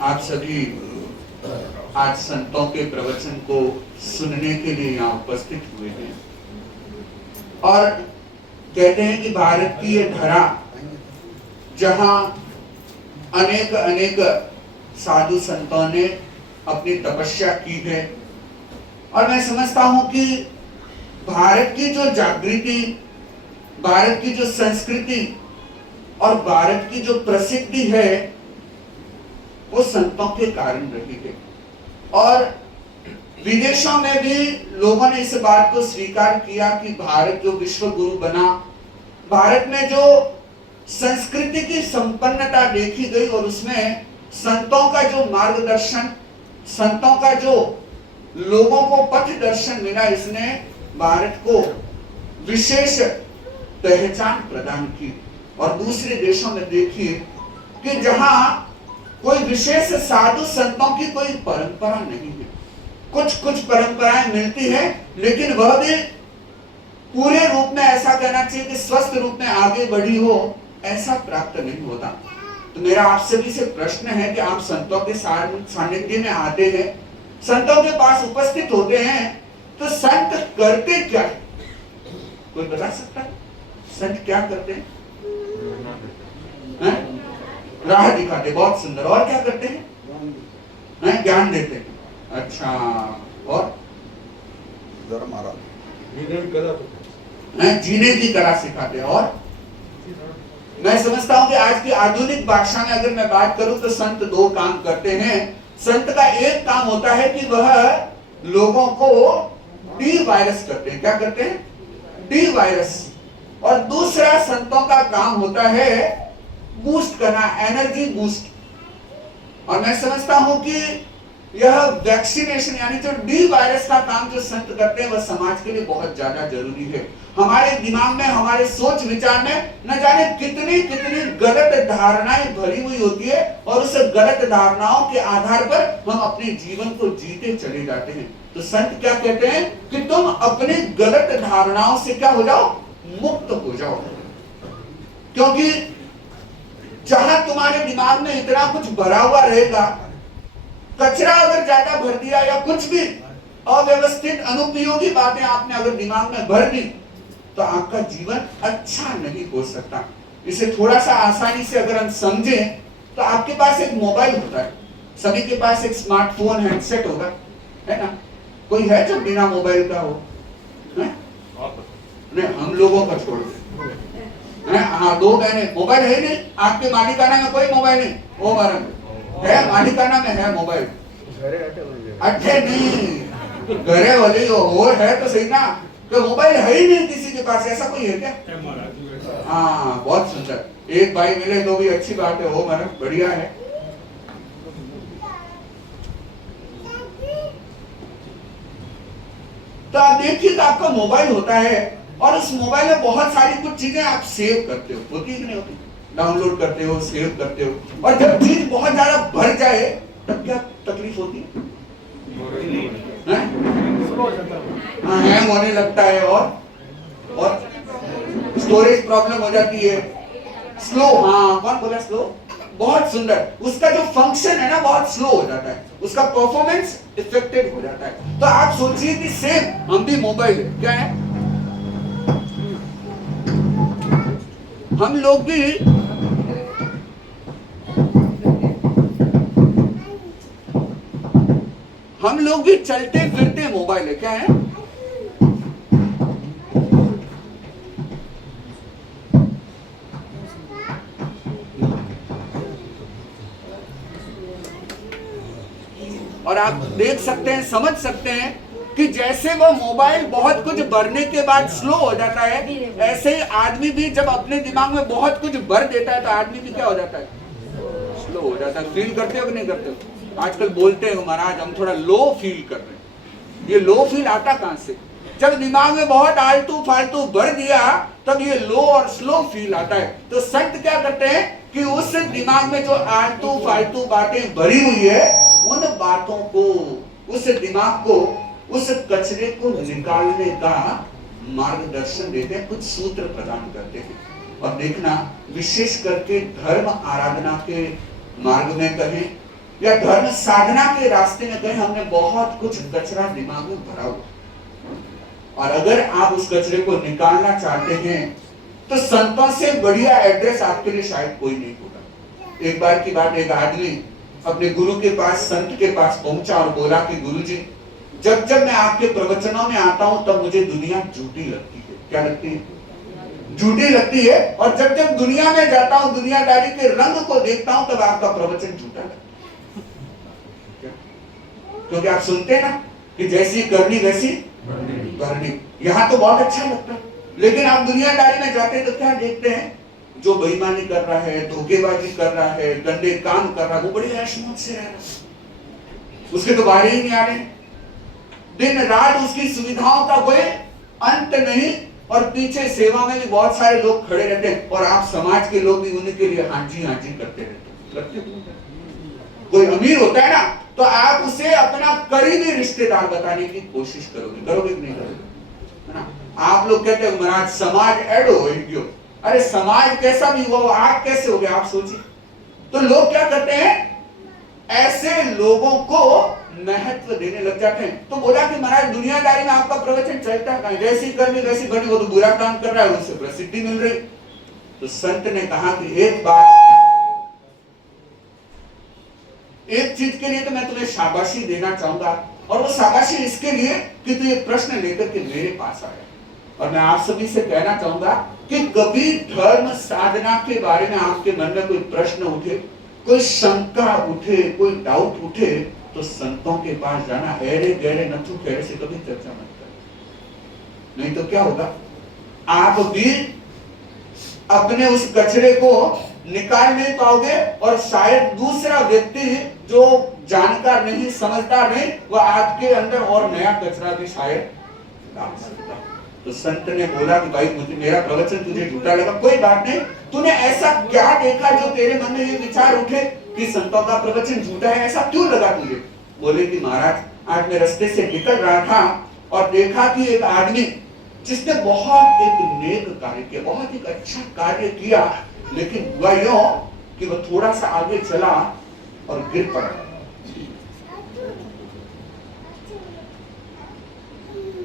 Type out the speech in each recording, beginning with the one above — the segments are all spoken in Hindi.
आप सभी आज संतों के प्रवचन को सुनने के लिए यहाँ उपस्थित हुए हैं और कहते हैं कि भारत की ये धरा जहाँ अनेक अनेक साधु संतों ने अपनी तपस्या की है और मैं समझता हूं कि भारत की जो जागृति, भारत की जो संस्कृति और भारत की जो प्रसिद्धि है वो संतों के कारण रही है और विदेशों में भी लोगों ने इस बात को स्वीकार किया कि भारत जो विश्व गुरु बना, भारत में जो संस्कृति की संपन्नता देखी गई और उसमें संतों का जो मार्गदर्शन, संतों का जो लोगों को पथ दर्शन मिला, इसने भारत को विशेष पहचान प्रदान की। और दूसरे देशों में देखिए कि जहां कोई विशेष साधु संतों की कोई परंपरा नहीं है, कुछ कुछ परंपराएं मिलती है लेकिन वह भी पूरे रूप में, ऐसा कहना चाहिए कि स्वस्थ रूप में आगे बढ़ी हो, ऐसा प्राप्त नहीं होता। तो मेरा आपसे भी से प्रश्न है कि आप संतों के सानिध्य में आते हैं, संतों के पास उपस्थित होते हैं, तो संत करते क्या है? कोई बता सकता है संत क्या करते हैं? राह दिखाते, बहुत सुंदर। और क्या करते हैं? ज्ञान देते हैं। अच्छा, और जीने की कला सिखाते हैं। और मैं समझता हूं कि आज की आधुनिक भाषा में अगर मैं बात करूं तो संत दो काम करते हैं। संत का एक काम होता है कि वह लोगों को डी वायरस करते हैं। क्या करते हैं? D virus. और दूसरा संतों का काम होता है बूस्ट करना, एनर्जी बूस्ट। और मैं समझता हूं कि यह वैक्सीनेशन यानी जो डी वायरस का काम जो संत करते हैं वह समाज के लिए बहुत ज्यादा जरूरी है। हमारे दिमाग में, हमारे सोच विचार में न जाने कितनी कितनी गलत धारणाएं भरी हुई होती है और उस गलत धारणाओं के आधार पर हम अपने जीवन को जीते चले जाते हैं। तो संत क्या कहते हैं कि तुम अपनी गलत धारणाओं से क्या हो जाओ? मुक्त हो जाओ। क्योंकि जहां तुम्हारे दिमाग में इतना कुछ भरा हुआ रहेगा, कचरा अगर ज्यादा भर दिया या कुछ भी अव्यवस्थित अनुपयोगी बातें आपने अगर दिमाग में भर दी तो आपका जीवन अच्छा नहीं हो सकता। इसे थोड़ा सा आसानी से अगर हम समझें तो आपके पास एक मोबाइल होता है, सभी के पास एक स्मार्टफोन हैंडसेट होगा, है ना? कोई है जो बिना मोबाइल का हो? नहीं, हम लोगों का छोड़ दे। हाँ, दो बहने, मोबाइल है नहीं, आपके मालिकाना में कोई मोबाइल नहीं, वो है मालिकाना में है मोबाइल। अच्छे नहीं, घरे वाले और है तो सही ना, तो मोबाइल है ही नहीं किसी के पास, ऐसा कोई है क्या? हाँ, बहुत सुंदर। एक भाई मिले तो भी अच्छी बात है, वो मतलब बढ़िया है। तो आप देखिए कि आपका मोबाइल होता है और उस मोबाइल में बहुत सारी कुछ चीजें आप सेव करते हो, होती है कि नहीं होती? डाउनलोड करते हो, सेव करते हो, और जब चीज बहुत ज्यादा भर जाए तब क्या तकलीफ होती है? हैंग होने लगता है और स्टोरेज प्रॉब्लम हो जाती है, स्लो। हाँ, कौन बोला स्लो? बहुत सुंदर। उसका जो फंक्शन है ना बहुत स्लो हो जाता है, उसका परफॉर्मेंस इफेक्टेड हो जाता है। तो आप सोचिए कि सेम हम भी मोबाइल है, क्या है? हम लोग भी चलते फिरते मोबाइल है, क्या है? और आप देख सकते हैं, समझ सकते हैं कि जैसे वो मोबाइल बहुत कुछ भरने के बाद स्लो हो जाता है, ऐसे ही आदमी भी जब अपने दिमाग में बहुत कुछ भर देता है तो आदमी भी क्या हो जाता है? स्लो हो जाता है। फील करते हो कि नहीं करते हो? आजकल बोलते हो महाराज हम थोड़ा लो फील कर रहे हैं। ये लो फील आता कहां से? जब दिमाग में बहुत आलतू फालतू भर दिया तब ये लो और स्लो फील आता है। तो संत क्या करते हैं कि उस दिमाग में जो आलतू फालतू बातें भरी हुई है उन बातों को, उस दिमाग को, उस कचरे को निकालने का मार्गदर्शन देते हैं, कुछ सूत्र प्रदान करते हैं। और देखना विशेष करके धर्म आराधना के मार्ग में कहें या धर्म साधना के रास्ते में कहीं हमने बहुत कुछ कचरा दिमाग में भरा हुआ, और अगर आप उस कचरे को निकालना चाहते हैं तो संतों से बढ़िया एड्रेस आपके लिए शायद कोई नहीं होगा। एक बार की बात, एक आदमी अपने गुरु के पास, संत के पास पहुंचा और बोला कि गुरुजी, जब जब मैं आपके प्रवचनों में आता हूं तब मुझे दुनिया झूठी लगती है। क्या लगती है? झूठी लगती है। और जब जब दुनिया में जाता हूं, दुनियादारी के रंग को देखता हूं, तब आपका प्रवचन झूठा लगता है। क्योंकि आप सुनते हैं ना कि जैसी करनी वैसी भरनी। यहां तो बहुत अच्छा लगता है, लेकिन आप दुनियादारी में जाते हैं तो क्या देखते हैं? जो बेईमानी कर रहा है, धोखेबाजी कर रहा है, गंदे काम कर रहा है, वो बड़ी ऐश-मौज से रह रहा है, उसके तो बाहर ही नहीं आ रहे। दिन रात उसकी सुविधाओं का कोई अंत नहीं, और पीछे सेवा में भी बहुत सारे लोग खड़े रहते हैं, और आप समाज के लोग भी उनके लिए हाजी हाजी करते रहते हैं। कोई अमीर होता है ना, तो आप उसे अपना करीबी रिश्तेदार बताने की कोशिश करोगे कि नहीं करोगे? है ना? आप लोग कहते हैं महाराज समाज एडो हो गयो। अरे समाज कैसा भी हुआ, आप कैसे हो गए आप सोचिए। तो लोग क्या करते हैं? ऐसे लोगों को महत्व देने लग जाते हैं। तो बोला कि महाराज दुनियादारी में आपका प्रवचन चलता है, जैसी करनी वैसी बनी, वो तो बुरा काम कर रहा है, उससे प्रसिद्धि मिल रही। तो संत ने कहा कि एक चीज के लिए तो मैं तुम्हें शाबाशी देना चाहूंगा, और वो शाबाशी इसके लिए कि तू ये प्रश्न लेकर के मेरे पास आया। और मैं आप सभी से कहना चाहूंगा कि कभी धर्म साधना के बारे में आपके मन में कोई प्रश्न उठे, कोई शंका उठे, कोई डाउट उठे, तो संतों के पास जाना, ऐरे गहरे नथु खैरे से कभी चर्चा मत करें। नहीं तो क्या होगा? आप भी अपने उस कचरे को निकाल नहीं पाओगे, और शायद दूसरा व्यक्ति जो जानकार नहीं, समझदार नहीं, वह आपके अंदर और नया कचरा भी शायद डाल सकता है। तो संत ने बोला कि भाई मुझे, मेरा प्रवचन तुझे झूठा लगा, कोई बात नहीं, तूने ऐसा क्या देखा जो तेरे मन में ये विचार उठे कि संतों का प्रवचन झूठा है? ऐसा क्यों लगा तुझे? बोले कि महाराज, आज मैं रास्ते से निकल रहा था और देखा कि एक आदमी जिसने बहुत एक नेक कार्य किया, बहुत एक अच्छा कार्य किया, लेकिन हुआ यूं कि वह थोड़ा सा आगे चला और गिर पड़ा।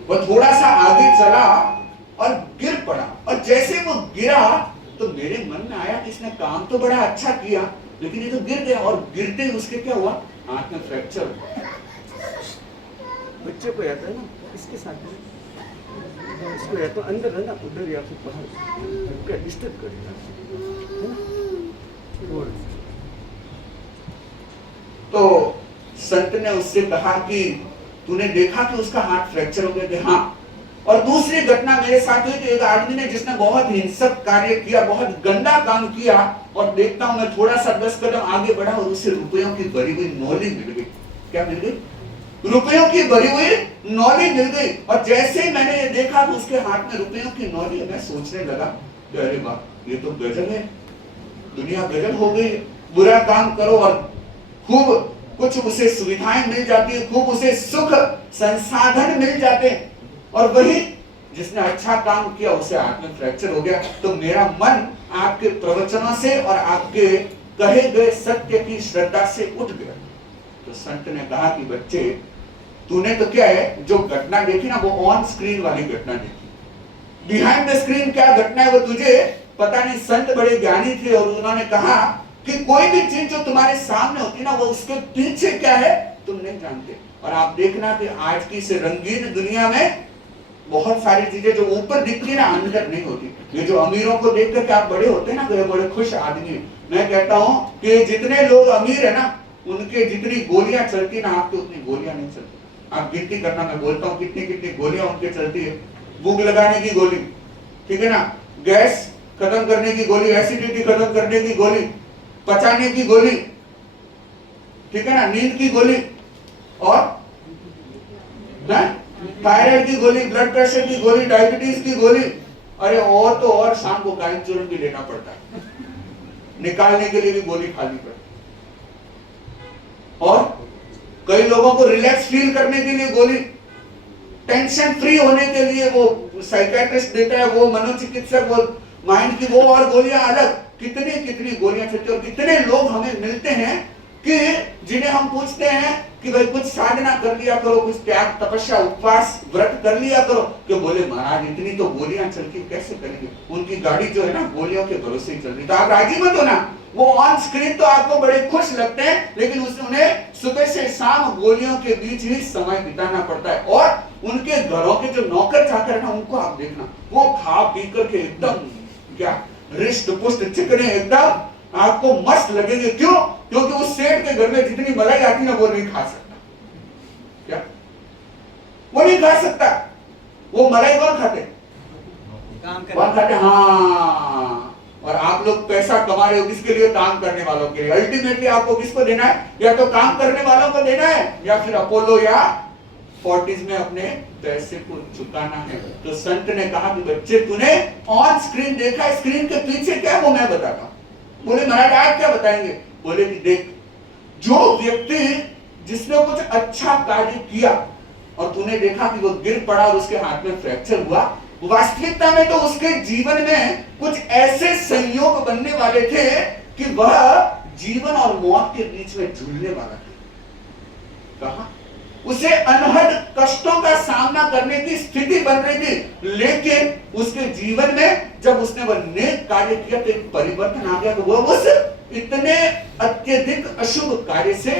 वह थोड़ा सा आगे चला और गिर पड़ा, और जैसे वो गिरा तो मेरे मन में आया कि इसने काम तो बड़ा अच्छा किया, लेकिन ये तो गिर गया, और गिरते उसके क्या हुआ? हाथ में फ्रैक्चर। बच्चे को आता है ना, इसके साथ में इसको या तो अंदर है ना, उधर या फिर बाहर क्या डिस्टर्ब करेगा। तो संत ने उससे कहा कि तूने देखा कि उसका हाथ फ्रैक्चर हो गया? कि हाँ। और दूसरी घटना मेरे साथ हुई कि एक आदमी ने, जिसने बहुत हिंसक कार्य किया, बहुत गंदा काम किया, और देखता हूं मैं थोड़ा सा 10 कदम आगे बढ़ा और उसे रुपयों की भरी हुई नौली मिल गई। क्या मिल गई? रुपयों की भरी हुई नौली मिल गई। और जैसे ही मैंने ये देखा कि उसके हाथ में रुपयों की नौली, मैं सोचने लगा कि अरे बाप, ये तो गजब है, दुनिया गजब हो गई। बुरा काम करो और खूब कुछ उसे सुविधाएं मिल जाती है, खूब उसे सुख संसाधन मिल जाते हैं, और वही जिसने अच्छा काम किया उसे हाथ में फ्रैक्चर हो गया। तो मेरा मन आपके प्रवचनों से और आपके कहे गए सत्य की श्रद्धा से उठ गया। तो संत ने कहा कि बच्चे, तूने तो क्या है, जो घटना देखी ना, वो ऑन स्क्रीन वाली घटना देखी। बिहाइंड द स्क्रीन क्या घटना है वो तुझे पता नहीं। संत बड़े ज्ञानी थे और उन्होंने कहा कि कोई भी चीज जो तुम्हारे सामने होती है ना, वो उसके पीछे क्या है तुम नहीं जानते। और आप देखना कि आज की इस रंगीन दुनिया में बहुत सारी चीजें जो ऊपर दिखती है ना, अंदर नहीं होती। ये जो अमीरों को देख करके आप बड़े होते हैं ना, तो बड़े खुश आदमी। मैं कहता हूँ कि जितने लोग अमीर है ना, उनके जितनी गोलियां चलती ना, आपकी उतनी गोलियां नहीं चलती। आप गिनती करना, मैं बोलता हूँ कितनी कितनी गोलियां उनके चलती है। भूख लगाने की गोली, ठीक है ना, गैस खत्म करने की गोली, एसिडिटी खत्म करने की गोली, पचाने की गोली, ठीक है ना, नींद की गोली, और थायराइड की गोली, ब्लड प्रेशर की गोली, डायबिटीज की गोली। अरे और तो और शाम को गाय चूर्ण भी लेना पड़ता है, निकालने के लिए भी गोली खानी पड़ती। और कई लोगों को रिलैक्स फील करने के लिए गोली, टेंशन फ्री होने के लिए वो साइकियाट्रिस्ट देता है, वो मनोचिकित्सक, वो माइंड की वो और गोलियां अलग। कितनी कितनी गोलियां चलती है। और कितने लोग हमें मिलते हैं कि जिन्हें हम पूछते हैं कि भाई कुछ साधना कर लिया करो, कुछ त्याग तपस्या उपवास व्रत कर लिया करो, कि बोले महाराज इतनी तो गोलियां चलती कैसे करेंगे, उनकी गाड़ी जो है ना गोलियों के भरोसे ही चल रही, तो आप राजी मत हो ना। वो ऑन स्क्रीन तो आपको बड़े खुश लगते हैं, लेकिन उन्हें सुबह से शाम गोलियों के बीच ही समय बिताना पड़ता है। और उनके घरों के जो नौकर चाकर है ना, उनको आप देखना, वो खा पी करके एकदम क्या रिष्ट पुष्ट चिकने एकदम आपको मस्त लगेंगे। क्यों? क्योंकि उस सेठ के घर में जितनी मलाई आती ना वो नहीं खा सकता। क्या वो नहीं खा सकता? वो मलाई कौन खाते? कौन खाते? हाँ। और आप लोग पैसा कमा रहे हो किसके लिए? काम करने वालों के लिए। अल्टीमेटली आपको किसको देना है? या तो काम करने वालों को देना है, या फिर अपोलो या फोर्टिस में अपने पैसे को चुकाना है। तो संत ने कहा कि बच्चे तूने ऑन स्क्रीन देखा, स्क्रीन के पीछे क्या वो मैं बताता हूं। बोले महाराज आप क्या बताएंगे? बोले कि देख, जो व्यक्ति जिसने कुछ अच्छा कार्य किया और तूने देखा कि वो गिर पड़ा और उसके हाथ में फ्रैक्चर हुआ, वास्तविकता में तो उसके जीवन में कुछ ऐसे संयोग बनने वाले थे कि वह जीवन और मौत के बीच में झूलने वाला था। कहा उसे अनहद कष्टों का सामना करने की स्थिति बन रही थी, लेकिन उसके जीवन में जब उसने वह नेक कार्य किया तो एक परिवर्तन आ गया, तो वह उस इतने अत्यधिक अशुभ कार्य से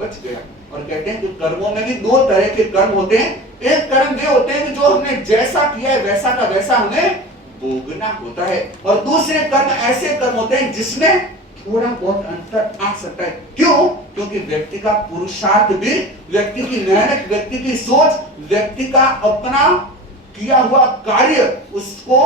बच गया। और कहते हैं कि कर्मों में भी दो तरह के कर्म होते हैं। एक कर्म वे होते हैं कि जो हमने जैसा किया है वैसा का वैसा हमें भोगना होता है, और दूसरे कर्म ऐसे कर्म होते हैं जिसमें थोड़ा बहुत अंतर आ सकता है। क्यों? क्योंकि व्यक्ति का पुरुषार्थ भी, व्यक्ति की मेहनत, व्यक्ति की सोच, व्यक्ति का अपना किया हुआ कार्य उसको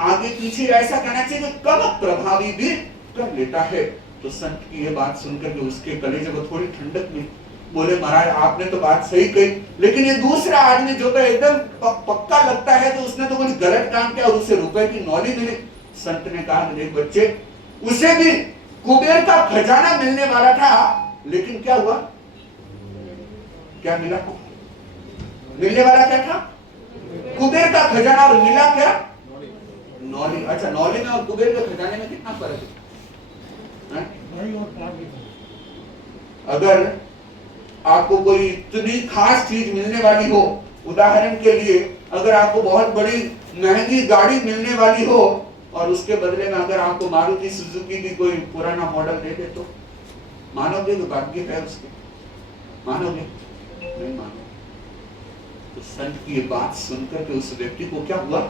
आगे पीछे ऐसा कहना चाहिए कि कम प्रभावी भी कर लेता है। तो संत की ये बात सुनकर के उसके कलेजे को थोड़ी ठंडक मिली। बोले महाराज आपने तो बात सही कही, लेकिन ये दूसरा आदमी जो तो एकदम पक्का लगता है तो उसने तो कुछ गलत काम किया और उसे रुपए की नौली मिली। संत ने कहा कि देख बच्चे, उसे भी कुबेर का खजाना मिलने वाला था, लेकिन क्या हुआ? क्या मिला? मिलने वाला क्या था? कुबेर का खजाना, और मिला क्या? नौली। अच्छा, नौली में और कुबेर के खजाने में कितना फर्क है? अगर आपको कोई इतनी खास चीज मिलने वाली हो, उदाहरण के लिए अगर आपको बहुत बड़ी महंगी गाड़ी मिलने वाली हो और उसके बदले में अगर आपको मारुति सुजुकी की कोई पुराना मॉडल दे दे, तो मानोगे? तो भाग्य है उसके, मानोगे? नहीं मानोगे। तो संत की ये बात सुनकर के उस व्यक्ति को क्या हुआ?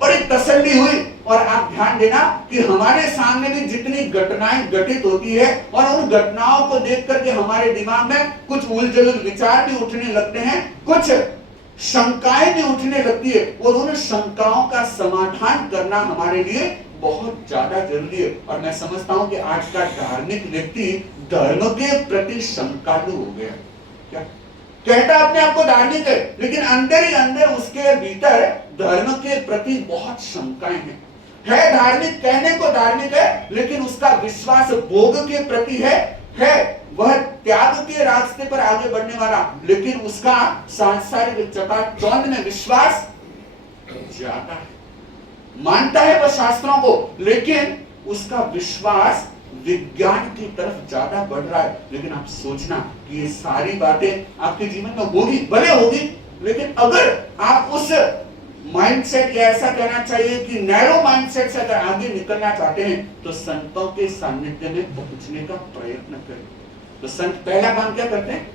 बड़ी तसल्ली हुई। और आप ध्यान देना कि हमारे सामने भी जितनी घटनाएं घटित होती है और उन घटनाओं को देख करके हमारे दिमाग में कुछ उलझुल विचार भी उठने लगते हैं, कुछ शंकाएं भी उठने लगती है, और उन शंकाओं का समाधान करना हमारे लिए बहुत ज्यादा जरूरी है। और मैं समझता हूं कि आज का धार्मिक व्यक्ति धर्म के प्रति शंकालु हो गया। क्या कहता अपने आप को धार्मिक है, लेकिन अंदर ही अंदर उसके भीतर धर्म के प्रति बहुत शंकाएं हैं। है धार्मिक, कहने को धार्मिक है, लेकिन उसका विश्वास भोग के प्रति है वह त्याग के रास्ते पर आगे बढ़ने वाला, लेकिन उसका सांसारिक चकाचौंध में विश्वास ज्यादा है। मानता है वह शास्त्रों को, लेकिन उसका विश्वास विज्ञान की तरफ ज्यादा बढ़ रहा है। लेकिन आप सोचना कि ये सारी बातें आपके जीवन में होगी, भले होगी, लेकिन अगर आप उस माइंडसेट, या ऐसा कहना चाहिए कि नैरो माइंडसेट से अगर आगे निकलना चाहते हैं, तो संतों के सानिध्य में पहुंचने का प्रयत्न करें। तो संत पहला काम क्या करते हैं?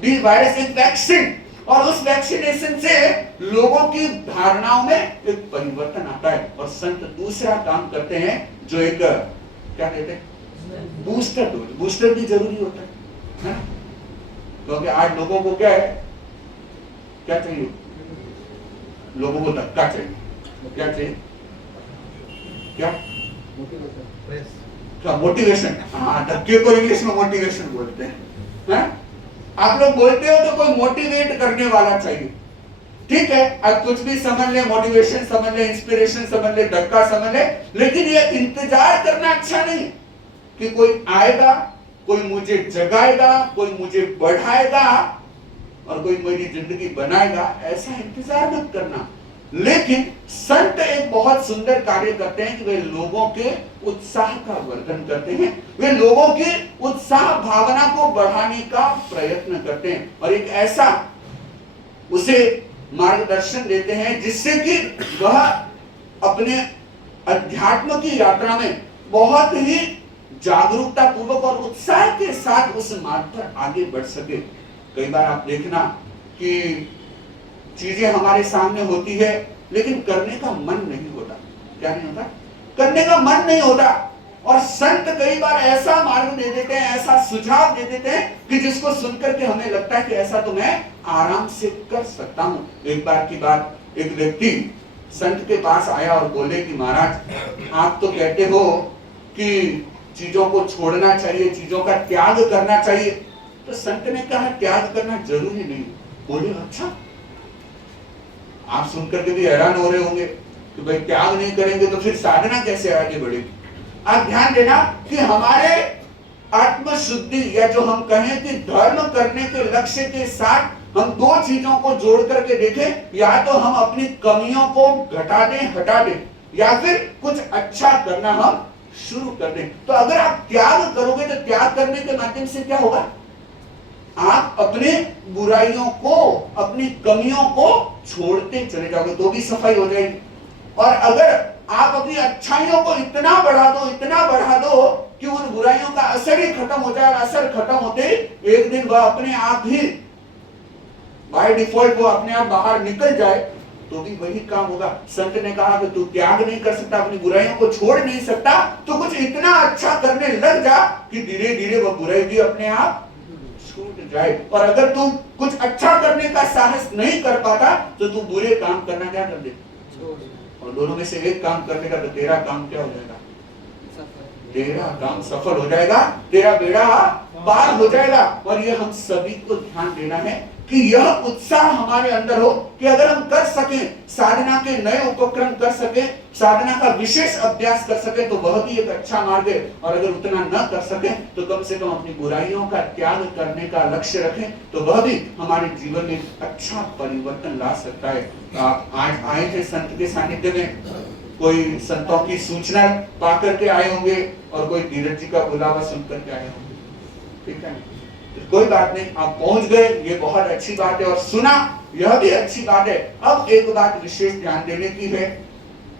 बी वायरस इन वैक्सीन, और उस वैक्सीनेशन से लोगों की धारणाओं में एक परिवर्तन आता है। और संत दूसरा काम करते हैं जो एक क्या कहते हैं? Booster dose. बूस्टर भी जरूरी होता है, क्योंकि आज लोगों को क्या है, क्या चाहिए? लोगों को धक्का चाहिए। क्या चाहिए? क्या मोटिवेशन। हाँ, धक्के को इंग्लिश में मोटिवेशन बोलते हैं। आप लोग बोलते हो तो कोई मोटिवेट करने वाला चाहिए। ठीक है, अब कुछ भी समझ ले, मोटिवेशन समझ ले, इंस्पिरेशन समझ ले, धक्का समझ ले, लेकिन ये इंतजार करना अच्छा नहीं कि कोई आएगा, कोई मुझे जगाएगा, कोई मुझे बढ़ाएगा और कोई मेरी जिंदगी बनाएगा। ऐसा इंतजार मत करना। लेकिन संत एक बहुत सुंदर कार्य करते हैं कि वे लोगों के उत्साह का वर्धन करते हैं, वे लोगों की उत्साह भावना को बढ़ाने का प्रयत्न करते हैं और एक ऐसा उसे मार्गदर्शन देते हैं जिससे कि वह अपने अध्यात्म की यात्रा में बहुत ही जागरूकता पूर्वक और उत्साह के साथ उस मार्ग पर आगे बढ़ सके। कई बार आप देखना कि चीजें हमारे सामने होती है लेकिन करने का मन नहीं होता। क्या नहीं होता? करने का मन नहीं होता। और संत कई बार ऐसा मार्ग दे देते हैं, ऐसा सुझाव दे देते हैं कि जिसको सुनकर के हमें लगता है कि ऐसा तो मैं आराम से कर सकता हूं। एक बार की बात, एक व्यक्ति संत के पास आया और बोले कि महाराज आप तो कहते हो कि चीजों को छोड़ना चाहिए, चीजों का त्याग करना चाहिए। तो संत ने कहा त्याग करना जरूरी नहीं। बोले अच्छा। आप सुनकर के भी हैरान हो रहे होंगे कि भाई त्याग नहीं करेंगे तो फिर साधना कैसे आगे बढ़ेगी। आप ध्यान देना कि हमारे आत्मशुद्धि या जो हम कहें कि धर्म करने के लक्ष्य के साथ हम दो चीजों को जोड़ करके देखें, या तो हम अपनी कमियों को घटा दें, हटा दें, या फिर कुछ अच्छा करना हम शुरू कर दें। तो अगर आप त्याग करोगे तो त्याग करने के माध्यम से क्या होगा? आप अपने बुराइयों को, अपनी कमियों को छोड़ते चले जाओगे तो भी सफाई हो जाएगी। और अगर आप अपनी अच्छाइयों को इतना बढ़ा दो, इतना बढ़ा दो कि उन बुराइयों का असर ही खत्म हो जाए, और असर खत्म होते एक दिन वह अपने आप ही बाय डिफॉल्ट वो अपने आप बाहर निकल जाए, तो भी वही काम होगा। संत ने कहा कि तू त्याग नहीं कर सकता, अपनी बुराइयों को छोड़ नहीं सकता, तो कुछ इतना अच्छा करने लग जा कि धीरे धीरे वह बुराई भी अपने आप छूट जाए। और अगर तू कुछ अच्छा करने का साहस नहीं कर पाता तो तू बुरे काम करना क्या कर दे, और दोनों में से एक काम करने का, तो तेरा काम क्या हो जाएगा? तेरा काम सफल हो जाएगा, तेरा बेड़ा पार हो जाएगा। और ये हम सभी को ध्यान देना है कि यह उत्साह हमारे अंदर हो कि अगर हम कर सके, साधना के नए उपक्रम कर सके, साधना का विशेष अभ्यास कर सके, तो वह भी एक अच्छा मार्ग है। और अगर उतना न कर सके तो कम से कम अपनी बुराइयों का त्याग करने का लक्ष्य रखें, तो वह भी हमारे जीवन में अच्छा परिवर्तन ला सकता है। आप आज आए थे संत के सानिध्य में, कोई संतों की सूचना पा करके आए होंगे और कोई धीरज जी का बुलावा सुन करके आए होंगे। ठीक है, तो कोई बात नहीं, आप पहुंच गए, ये बहुत अच्छी बात है, और सुना, यह भी अच्छी बात है। अब एक बात विशेष ध्यान देने की है।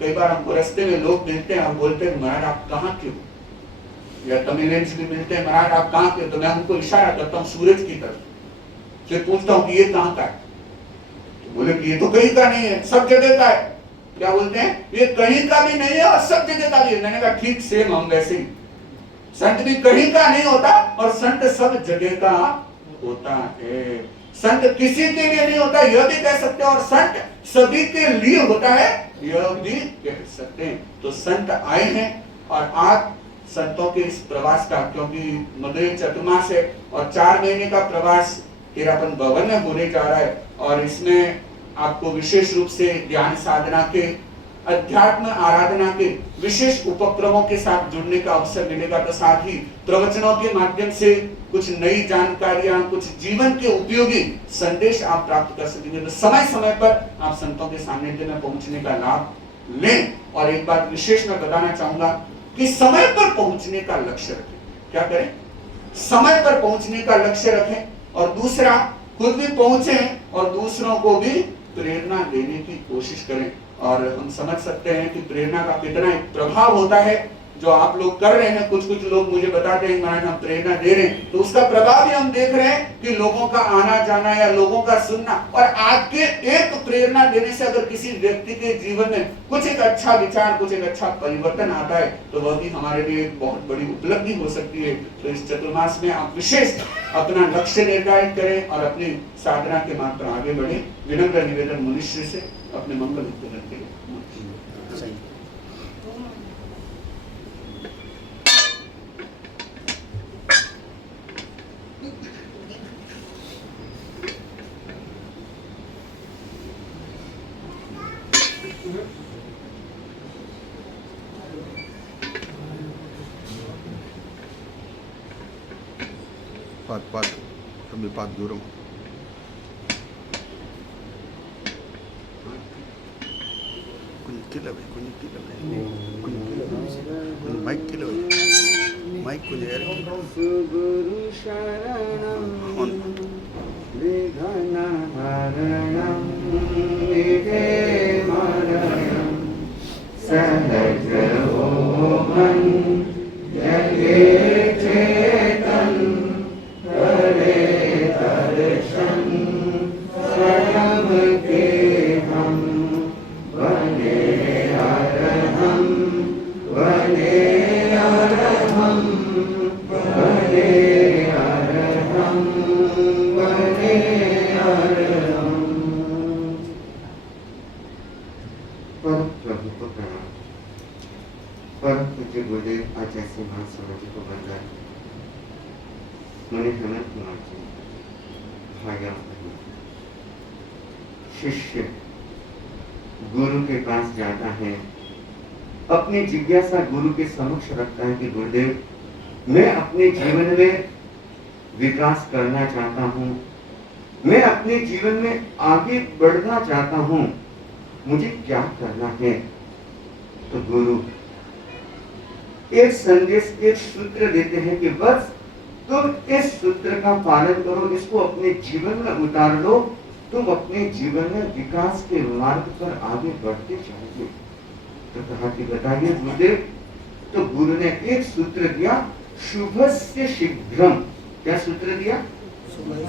कई बार हमको रास्ते में लोग मिलते हैं और बोलते हैं महाराज आप कहाँ के हो, या तमिलियंस भी मिलते हैं, महाराज आप कहाँ के हो, तो मैं उनको इशारा करता हूँ सूरज की तरफ। फिर पूछता हूँ कि ये कहाँ का है, तो बोले कि ये तो कहीं का नहीं है, सब जगह का है। क्या बोलते हैं? ये कहीं का भी नहीं है और सब जगह का भी है। मैंने कहा ठीक सेम हम वैसे ही, संत भी कहीं का नहीं होता और संत सब जगह का होता है। संत किसी के लिए नहीं होता, यह भी कह सकते हैं, और संत सभी के लिए होता है, यह भी कह सकते हैं। तो संत आए हैं और आज संतों के इस प्रवास का, क्योंकि मधुर चतुर्मास है और 4 महीने का प्रवास तेरापन भवन में होने जा रहा है, और इसमें आपको विशेष रूप से ध्यान साधना के, अध्यात्म आराधना के विशेष उपक्रमों के साथ जुड़ने का अवसर मिलेगा। तो साथ ही प्रवचनों के माध्यम से कुछ नई जानकारियां, कुछ जीवन के उपयोगी संदेश आप प्राप्त कर सकेंगे। तो समय समय पर आप संतों के सानिध्य में पहुंचने का लाभ लें। और एक बात विशेष मैं बताना चाहूंगा कि समय पर पहुंचने का लक्ष्य रखें। क्या करें? समय पर पहुंचने का लक्ष्य रखें, और दूसरा खुद भी पहुंचे और दूसरों को भी प्रेरणा देने की कोशिश करें। और हम समझ सकते हैं कि प्रेरणा का कितना एक प्रभाव होता है। जो आप लोग कर रहे हैं, कुछ कुछ लोग मुझे बताते हैं महाराज हम प्रेरणा दे रहे हैं, तो उसका प्रभाव भी हम देख रहे हैं कि लोगों का आना जाना या लोगों का सुनना। और आपके एक प्रेरणा देने से अगर किसी व्यक्ति के जीवन में कुछ एक अच्छा विचार, कुछ एक अच्छा परिवर्तन आता है, तो वह भी हमारे लिए एक बहुत बड़ी उपलब्धि हो सकती है। तो इस चतुर्मास में आप विशेष अपना लक्ष्य निर्धारित करें और अपनी साधना के मार्ग पर आगे बढ़े। विनम्र निवेदन मनुष्य से अपने मंगल करते हैं। Pat kami pat gurung. माइक गुरु शरणं विघ्नहरणं विघ्नमरणं सहस्रमं जगे चेतन करे दर्शन स्वयं के हम बने अरहं बने अरहं बने अरहं बने अरहं। परम प्रभु को प्रणाम। परम पूज्य गुरुदेव आचार्य सिंह स्वामी जी को वंदन। मुनि हेमंत कुमार जी, भाइयों बहनों, शिष्य गुरु के पास जाता है, अपनी जिज्ञासा गुरु के समक्ष रखता है कि गुरुदेव, मैं अपने जीवन में विकास करना चाहता हूँ, मैं अपने जीवन में आगे बढ़ना चाहता हूँ, मुझे क्या करना है? तो गुरु एक संदेश, एक सूत्र देते हैं कि बस तुम इस सूत्र का पालन करो, इसको अपने जीवन में उतार लो, तुम अपने जीवन में विकास के मार्ग पर आगे बढ़ते जाओगे। तो कहा कि बताइए गुरुदेव। तो गुरु ने एक सूत्र दिया, शुभस्य शीघ्रम। क्या सूत्र दिया?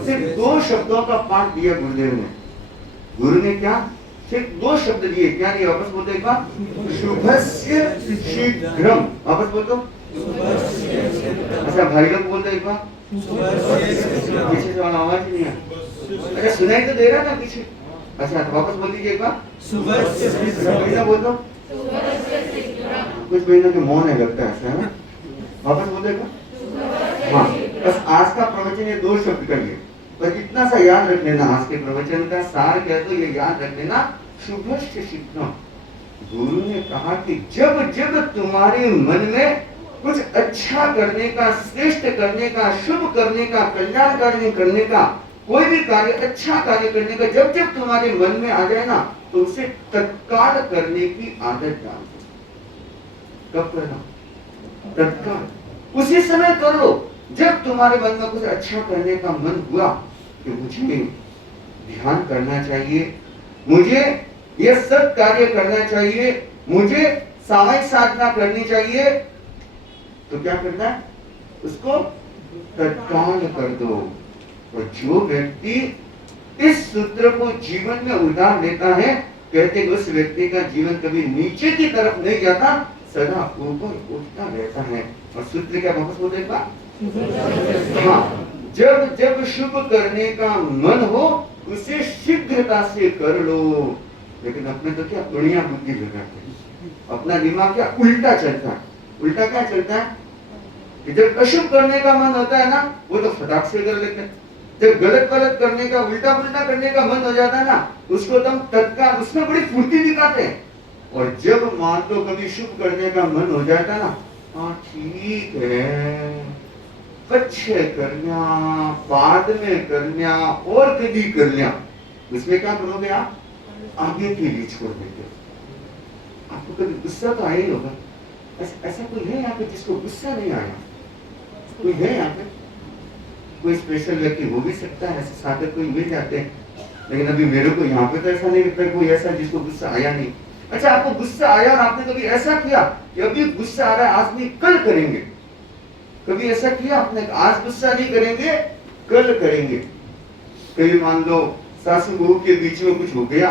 सिर्फ 2 शब्दों का पाठ दिया गुरुदेव ने। गुरु ने क्या? सिर्फ 2 शब्द दिए। क्या दिया? वापस बोलते एक बार, शुभस्य शीघ्रम। वापस बोलो। अच्छा भाई लोग बोलते एक बार, पीछे से वाला आवाज नहीं है। अच्छा सुनाई तो दे रहा था पीछे। अच्छा तो वापस बोल दीजिए एक बार, शुभस्य शीघ्रम। बोल दो। कुछ महीनों के मौन है लगता है ऐसा, है ना? वापस बोल देगा। हाँ, बस आज का प्रवचन ये 2 शब्द का ही, पर इतना सा याद रख लेना। आज के प्रवचन का सार क्या है तो ये याद रख लेना, शुभस्य शीघ्रम। गुरु ने कहा कि जब जब तुम्हारे मन में कुछ अच्छा करने का, श्रेष्ठ करने का, शुभ करने का, कल्याणकारी करने का, कोई भी कार्य, अच्छा कार्य करने का जब जब तुम्हारे मन में आ जाए ना, तो उसे तत्काल करने की आदत डाल दो। कब करना? तत्काल, उसी समय कर लो। जब तुम्हारे मन में कुछ अच्छा करने का मन हुआ कि मुझे ध्यान करना चाहिए, मुझे यह सब कार्य करना चाहिए, मुझे सामायिक साधना करनी चाहिए, तो क्या करना है? उसको तत्काल कर दो। और जो व्यक्ति इस सूत्र को जीवन में उतार लेता है, कहते हैं उस व्यक्ति का जीवन कभी नीचे की तरफ नहीं जाता, सदा ऊपर उठता रहता है। और सूत्र क्या? वापस बोल देगा। हाँ, जब जब शुभ करने का मन हो उसे शीघ्रता से कर लो। लेकिन अपने तो क्या दुनिया बुद्धि लगाते हैं, अपना दिमाग क्या उल्टा चलता है। उल्टा क्या चलता है कि जब अशुभ करने का मन होता है ना, वो तो फटाक से कर लेते हैं। जब गलत गलत करने का, उल्टा पुल्टा करने का मन हो जाता है ना, उसको तुम तत्काल उसमें बड़ी फुर्ती दिखाते हैं। और जब मान लो कभी शुभ करने का मन हो जाता ना, हाँ ठीक है, पीछे करना, बाद में करना, और कभी करना, उसमें क्या करोगे आप? आगे के लिए छोड़ देते। आपको कभी गुस्सा तो आया ही होगा। ऐसा कोई है यहाँ पे जिसको गुस्सा नहीं आया? कोई है यहाँ पे? कोई स्पेशल व्यक्ति हो भी सकता है, ऐसे सागर कोई मिल जाते हैं, लेकिन अभी मेरे को यहाँ पे तो ऐसा नहीं लगता कोई ऐसा जिसको गुस्सा आया नहीं। अच्छा, आपको गुस्सा आया और आपने कभी ऐसा किया कि अभी गुस्सा आ रहा है, आज नहीं कल करेंगे? कभी ऐसा किया आपने? आज गुस्सा नहीं करेंगे, कल करेंगे। कभी मान लो सासू बहू के बीच में कुछ हो गया,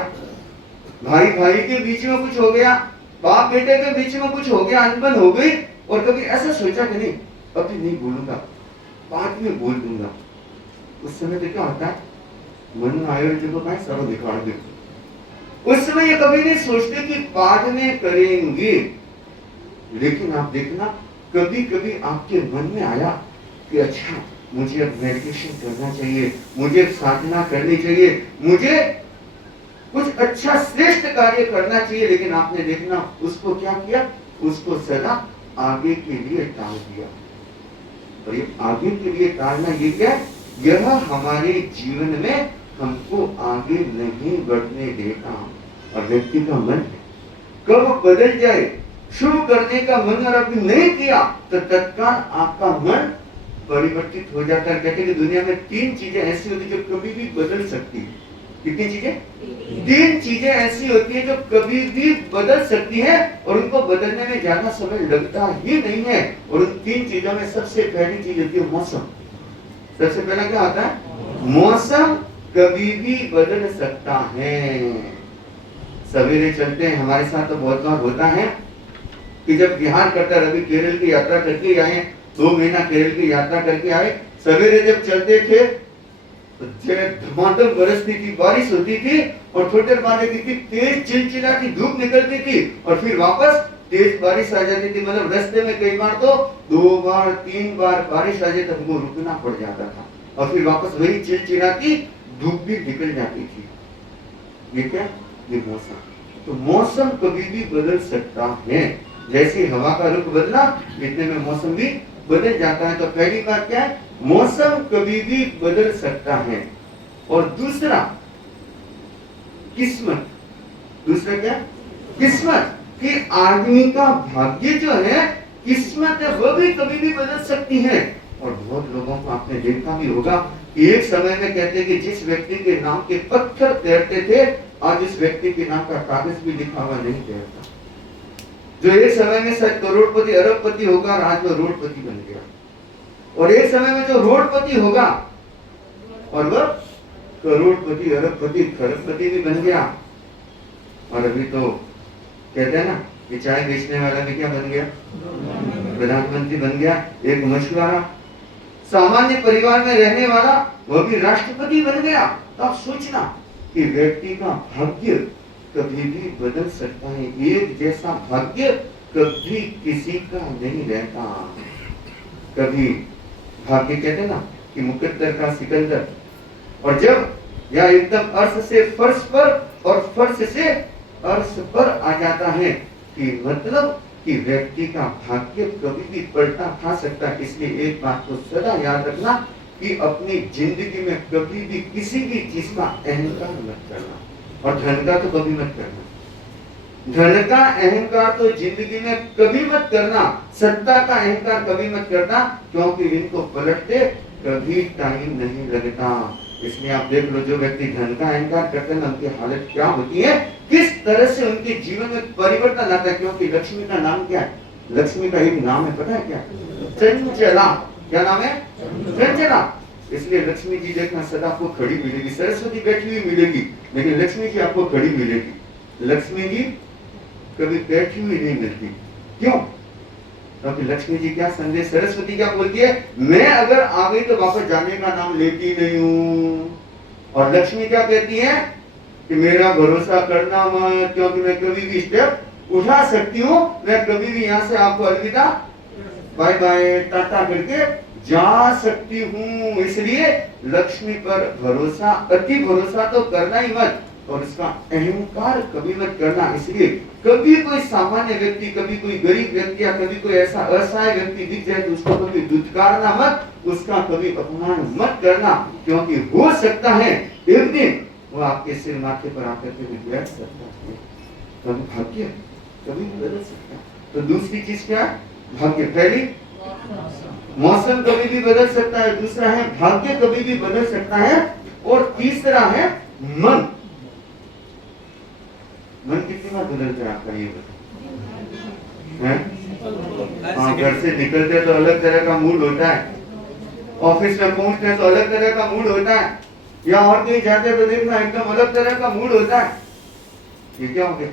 भाई भाई के बीच में कुछ हो गया, बाप बेटे के बीच में कुछ हो गया, अनबन हो गई, और कभी ऐसा सोचा कि नहीं अभी नहीं बोलूंगा, बाद में बोल दूंगा। उस समय तो क्या होता है, मन में आयोजन को कहा सब दिखा दे। उस समय ये कभी नहीं सोचते कि बाद में करेंगे। लेकिन आप देखना, कभी कभी आपके मन में आया कि अच्छा मुझे अब मेडिटेशन करना चाहिए, मुझे साधना करनी चाहिए, मुझे कुछ अच्छा श्रेष्ठ कार्य करना चाहिए, लेकिन आपने देखना उसको क्या किया, उसको सदा आगे के लिए टाल दिया। और ये आगे के लिए टालना ये क्या, यह हमारे जीवन में हमको आगे नहीं बढ़ने देता। और व्यक्ति का मन है, कब बदल जाए। शुभ करने का मन और अभी नहीं किया तो तत्काल आपका मन परिवर्तित हो जाता है। कहते हैं कि दुनिया में 3 चीजें ऐसी होती है जो कभी भी बदल सकती है। कितनी चीजें? 3 चीजें ऐसी होती है जो कभी भी बदल सकती है और उनको बदलने में ज्यादा समय लगता ही नहीं है। और उन 3 चीजों में सबसे पहली चीज होती है मौसम। सबसे पहला क्या होता है? मौसम कभी भी बदल सकता है। सवेरे चलते हैं, हमारे साथ तो बहुत बार होता है कि जब बिहार करता रवि केरल की यात्रा करके आए, 2 महीना केरल की यात्रा करके आए, सवेरे जब चलते थे तो धमाधम बरसती थी, बारिश होती थी और थोड़ी देर बाद तेज चिलचिलाती धूप निकलती थी और फिर वापस तेज बारिश आ जाती थी। मतलब रास्ते में कई बार तो 2 बार 3 बार बारिश आ जाए तो हमको रुकना पड़ जाता था और फिर वापस वही चिलचिलाती धूप भी निकल जाती थी। ये क्या? ये मौसम। तो मौसम कभी भी बदल सकता है। जैसे हवा का रुख बदला इतने में मौसम भी बदल जाता है। तो पहली बात क्या है? मौसम कभी भी बदल सकता है। और दूसरा किस्मत। दूसरा क्या? किस्मत। कि आदमी का भाग्य जो है, किस्मत है, वो भी कभी भी बदल सकती है। और बहुत लोगों को आपने देखा भी होगा कि एक समय में कहते हैं कि जिस व्यक्ति के नाम के पत्थर तैरते थे, आज उस व्यक्ति के नाम का कागज भी लिखा हुआ नहीं तैरता। जो एक समय में शायद करोड़पति अरबपति होगा, आज वो रोडपति बन गया। और एक समय में जो रोडपति होगा और वह करोड़पति अरबपति खरबपति भी बन गया। और अभी तो कहते हैं ना कि चाय बेचने वाला भी क्या बन गया? प्रधानमंत्री बन गया। एक मछुआरा सामान्य परिवार में रहने वाला वह भी राष्ट्रपति बन गया। तो आप सोचना कि व्यक्ति का भाग्य कभी भी बदल सकता है। एक जैसा भाग्य कभी किसी का नहीं रहता। कभी भाग्य कहते ना कि मुकद्दर का सिकंदर, और जब या एकदम अर्श से फर्श पर और फर्श से अर्श पर आ जाता है कि मतलब कि व्यक्ति का भाग्य कभी भी पलटा खा सकता है। इसलिए एक बात तो सदा याद रखना कि अपनी जिंदगी में कभी भी किसी भी चीज का अहंकार मत करना। और धन का तो कभी मत करना। धन का अहंकार तो जिंदगी में कभी मत करना। सत्ता का अहंकार कभी मत करना, क्योंकि इनको पलटते कभी टाइम नहीं लगता। इसलिए आप देख लो, जो व्यक्ति धन का अहंकार करते हैं उनकी हालत क्या होती है, किस तरह से उनके जीवन में परिवर्तन आता है। क्योंकि लक्ष्मी का नाम क्या है? लक्ष्मी का एक नाम है, पता है क्या? चंचला। क्या नाम है? चंचला। इसलिए लक्ष्मी जी देखना सदा आपको खड़ी मिलेगी। सरस्वती बैठी हुई मिलेगी, लेकिन लक्ष्मी जी आपको खड़ी मिलेगी। लक्ष्मी जी कभी बैठी हुई नहीं मिलती। क्यों? क्योंकि लक्ष्मी जी क्या संदेश, सरस्वती क्या बोलती है? मैं अगर आ गई तो वापस जाने का नाम लेती नहीं हूँ। और लक्ष्मी क्या कहती है कि मेरा भरोसा करना मत, क्योंकि मैं कभी भी स्टेप उठा सकती हूँ। मैं कभी भी यहाँ से आपको अलविदा बाय बाय टाटा करके जा सकती हूँ। इसलिए लक्ष्मी पर भरोसा, अति भरोसा तो करना ही मत, और उसका अहंकार कभी मत करना। इसलिए कभी कोई सामान्य व्यक्ति, कभी कोई गरीब व्यक्ति या कभी कोई ऐसा असहाय व्यक्ति दिख जाए तो उसको कभी दुत्कारना मत, उसका कभी अपमान मत करना, क्योंकि हो सकता है एक दिन वो आपके सिर माथे पर आकर के बैठ सकता है। कभी भाग्य कभी बदल सकता है। तो दूसरी चीज क्या है? भाग्य। पहली मौसम कभी भी बदल सकता है, दूसरा है भाग्य कभी भी बदल सकता है, और तीसरा है मन। मन कितनी बार बदलता है आपका, ये बताओ? घर से निकलते तो अलग तरह का मूड होता है, ऑफिस में पहुंचते तो अलग तरह का मूड होता है, या और कहीं जाते तो देखना एकदम अलग तरह का मूड होता है। ये क्या हो गया?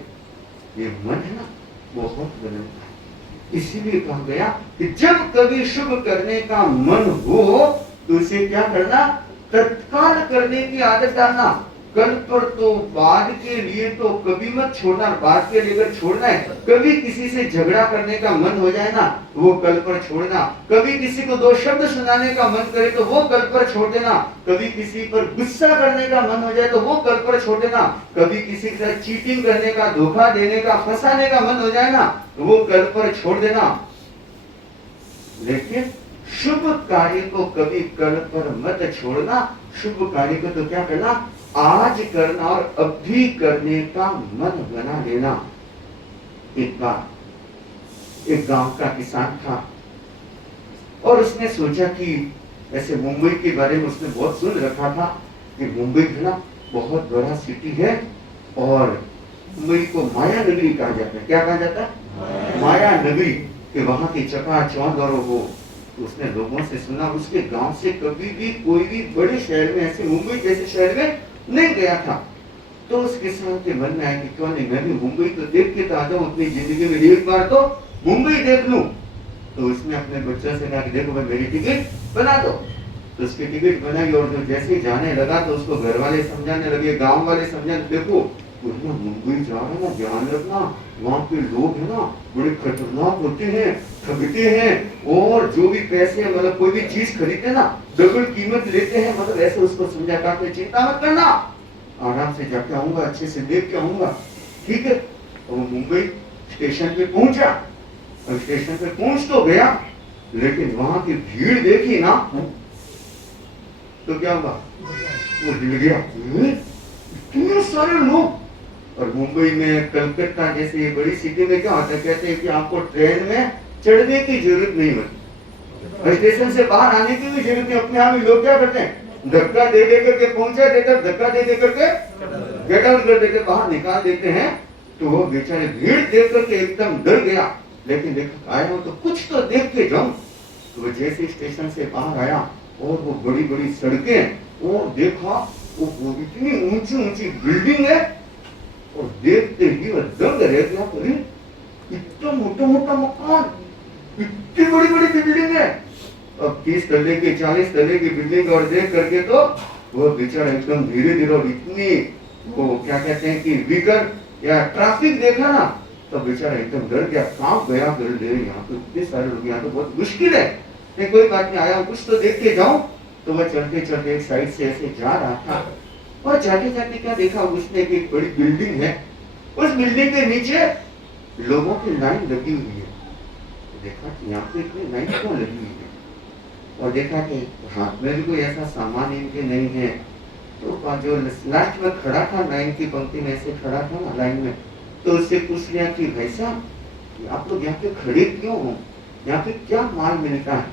ये मन है ना, बहुत बदलता है। इसीलिए कहा गया कि जब कभी शुभ करने का मन हो तो उसे क्या करना? तत्काल करने की आदत डालना। कल पर तो बाद के लिए तो कभी मत छोड़ना। बाद के लिए अगर छोड़ना है, कभी किसी से झगड़ा करने का मन हो जाए ना, वो कल पर छोड़ना। कभी किसी को 2 शब्द सुनाने का मन करे तो वो कल पर छोड़ देना। कभी किसी पर गुस्सा करने का मन हो जाए तो वो कल पर छोड़ देना। कभी किसी के साथ चीटिंग करने का, धोखा देने का, फंसाने का मन हो जाए ना, वो कल पर छोड़ देना। लेकिन शुभ कार्य को कभी कल पर मत छोड़ना। शुभ कार्य को तो क्या करना? आज करना और अभी करने का मन बना लेना। एक बार एक गांव का किसान था और उसने सोचा कि ऐसे मुंबई के बारे में उसने बहुत सुन रखा था कि मुंबई है ना बहुत बड़ा सिटी है और मुंबई को माया नगरी कहा जाता है। क्या कहा जाता है? माया नगरी। कि वहां की चकाचौंध और वो उसने लोगों से सुना, उसके गांव से कभी भी कोई भी बड़े शहर में ऐसे मुंबई जैसे शहर में नहीं गया था। तो उस किसान के मन में आया कि क्यों नहीं मैं भी मुंबई तो देख के तो आ जाऊं, अपनी जिंदगी में एक बार तो मुंबई देख लूं। तो उसने अपने बच्चों से कहा कि देखो भाई मेरी टिकट बना दो। तो उसकी टिकट बनाई और जो जैसे ही जाने लगा तो उसको घर वाले समझाने लगे, गांव वाले समझाने, देखो ना मुंबई जा रहा है ना, ध्यान रखना वहाँ के लोग है ना बड़े खतरनाक होते हैं, ठगते हैं और जो भी पैसे मतलब कोई भी चीज खरीदते ना डबल कीमत लेते हैं। मतलब ऐसे उसको समझा कर चिंता मत करना, आराम से जाके आऊंगा, अच्छे से देख के आऊंगा, ठीक है। तो वो मुंबई स्टेशन पे पहुंचा और स्टेशन पे पहुंच तो गया लेकिन वहां की भीड़ देखी ना तो क्या हुआ, वो हिल गया, इतने सारे लोग। और मुंबई में कलकत्ता जैसे ये बड़ी सिटी में क्या होता है, कहते हैं कि आपको ट्रेन में चढ़ने की जरूरत नहीं होती, स्टेशन से बाहर आने की भी जरूरत नहीं, अपने आप ही लोग क्या करते हैं धक्का दे दे करके पहुंचे देते, धक्का दे दे करके गेट आउट कर देते, बाहर निकाल देते हैं। तो वो बेचारे भीड़ देख करके एकदम डर गया, लेकिन देखा आया हूं तो कुछ तो देख के जाऊं। तो वो जैसे स्टेशन से बाहर आया और वो बड़ी बड़ी सड़कें और देखा वो इतनी ऊंची ऊंची बिल्डिंग है और देखते ही वो दंग रह गया, अरे इतना मोटा मोटा मकान, इतनी बड़ी बड़ी बिल्डिंग है। अब 30 तले की 40 तले की बिल्डिंग और देख करके तो वो बेचारा एकदम धीरे धीरे और इतनी वो क्या कहते हैं कि विकर या ट्रैफिक देखा ना तो बेचारा एकदम डर गया, कांप गया, यहाँ तो इतने सारे लोग, यहाँ तो बहुत मुश्किल है, नहीं कोई बात नहीं, आया कुछ तो देख के जाऊं। तो वह चलते चलते एक साइड से ऐसे जा रहा था और जाते जाते क्या देखा उसने कि एक बड़ी बिल्डिंग है, उस बिल्डिंग के नीचे लोगों की लाइन लगी हुई है। तो देखा कि यहाँ पे इतनी लाइन क्यों लगी हुई है और देखा कि हाथ में भी कोई ऐसा सामान इनके नहीं है। तो जो लास्ट में खड़ा था लाइन की पंक्ति में ऐसे खड़ा था ना लाइन में, तो उससे पूछ लिया कि भाई साहब आप लोग यहाँ पे खड़े क्यों हो, यहाँ पे क्या माल मिलता है,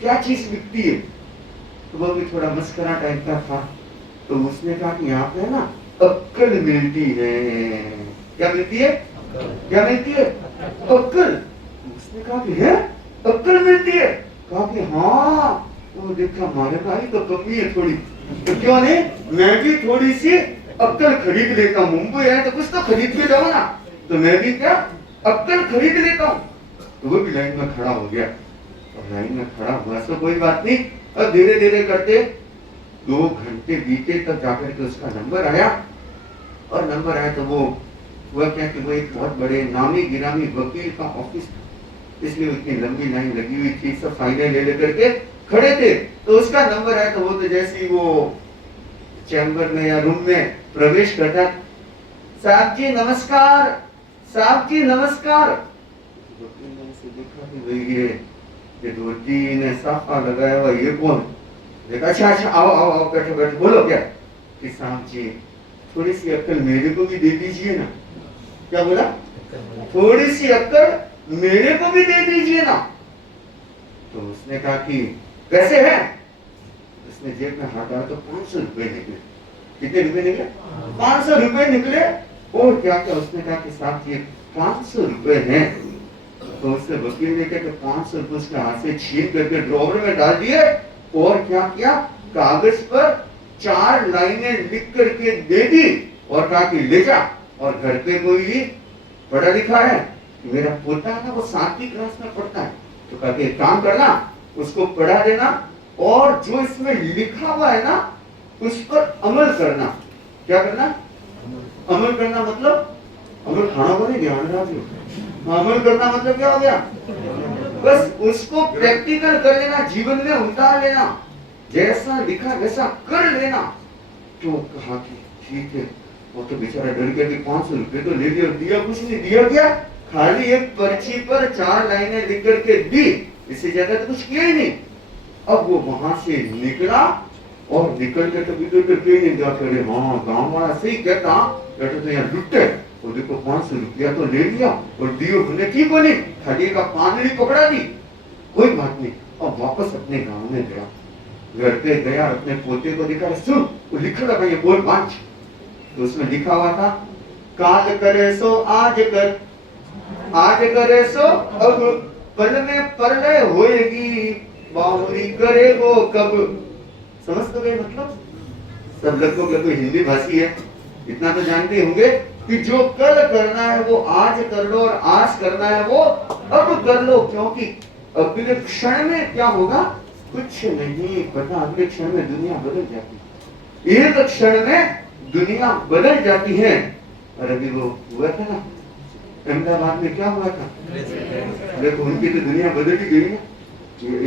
क्या चीज बिकती है। तो वो भी थोड़ा मस्करा टाइप का था। तो उसने कहा कि यहाँ पे ना अक्कल मिलती है। क्या मिलती है? क्या मिलती है? अक्कल। उसने कहा कि है अक्कल मिलती है? कहा कि हाँ। वो देखा हमारे भाई तो कमी है थोड़ी, तो क्यों नहीं मैं भी थोड़ी सी अक्कल खरीद लेता हूँ, मुंबई है तो कुछ तो खरीद के जाओ ना, तो मैं भी क्या अक्कल खरीद लेता हूँ। तो वो भी लाइन में खड़ा हो गया और लाइन में खड़ा हुआ तो कोई बात नहीं, अब धीरे धीरे करते 2 घंटे बीते तब जाकर के उसका नंबर आया। और नंबर आया तो वो हुआ क्या कि वो एक बहुत बड़े नामी गिरामी वकील का ऑफिस था, इसलिए इतनी लंबी लाइन लगी हुई थी, सब फाइलें ले लेकर के खड़े थे। तो उसका नंबर आया तो वो तो जैसे ही वो चैम्बर में या रूम में प्रवेश करता, साहब जी नमस्कार, साहब जी नमस्कार। वकील ने उसे देखा कि भाई ये धोती ने साफा लगाया हुआ ये कौन। देखा अच्छा अच्छा आओ आओ आओ बैठो बैठो, बोलो क्या। कि साहब जी थोड़ी सी अक्कल मेरे को भी दे दीजिए ना। क्या बोला? थोड़ी सी अक्कल मेरे को भी दे दीजिए ना। तो उसने कहा कि कैसे है। उसने जेब में हाथ डाला तो 500 रुपए निकले। कितने रुपए निकले? 500 रुपए निकले। और क्या क्या उसने कहा कि साहब जी 500 रुपए हैं। तो उसने वकील ने कहा कि 500 रुपए उसके हाथ से छीन करके ड्रॉवर में डाल दिए और क्या किया, कागज पर 4 लाइनें लिख करके दे दी और कहा कि ले जा, और घर पे कोई पढ़ा लिखा है, मेरा पोता है ना वो 7वीं क्लास में पढ़ता है, तो कहा कि काम करना उसको पढ़ा देना और जो इसमें लिखा हुआ है ना उस पर अमल करना। क्या करना? अमल करना मतलब अमल खाना को नहीं, ध्यान रखिए। अमल करना मतलब क्या हो गया? बस उसको प्रैक्टिकल कर लेना, जीवन में उतार लेना, जैसा लिखा वैसा कर लेना। तो कहा कि ठीक है। वो तो बेचारा डर गया कि 500 रुपए तो ले लिया, दिया कुछ नहीं, दिया क्या खाली एक पर्ची पर 4 लाइनें लिख करके दी, इससे ज्यादा तो कुछ किया ही नहीं। अब वो वहां से निकला और निकल के कभी तो करके नहीं जाते, हाँ गाँव वाला सही कहता, तो यहाँ लुटे और देखो 500 रुपया तो ले लिया और दियो हमने की बोली खाली का पानी पकड़ा दी, कोई बात नहीं। और वापस अपने गांव में गया, घर पे गया, अपने पोते को दिखा, सुन वो लिखा लगा ये बोल बांच। तो उसमें लिखा हुआ था काल करे सो आज कर, आज करे सो अब, पल में प्रलय होएगी, बाहुरी करे वो कब। समझ तो गए मतलब? सब लोगों के कोई हिंदी भाषी है, इतना तो जानते होंगे कि जो कल करना है वो आज कर लो और आज करना है वो अब कर लो, क्योंकि अगले क्षण में क्या होगा कुछ नहीं पता। अगले क्षण में दुनिया बदल जाती है, एक क्षण में दुनिया बदल जाती है। और अभी वो हुआ था ना अहमदाबाद में, क्या हुआ था? देखो उनकी तो दुनिया बदल ही गई है,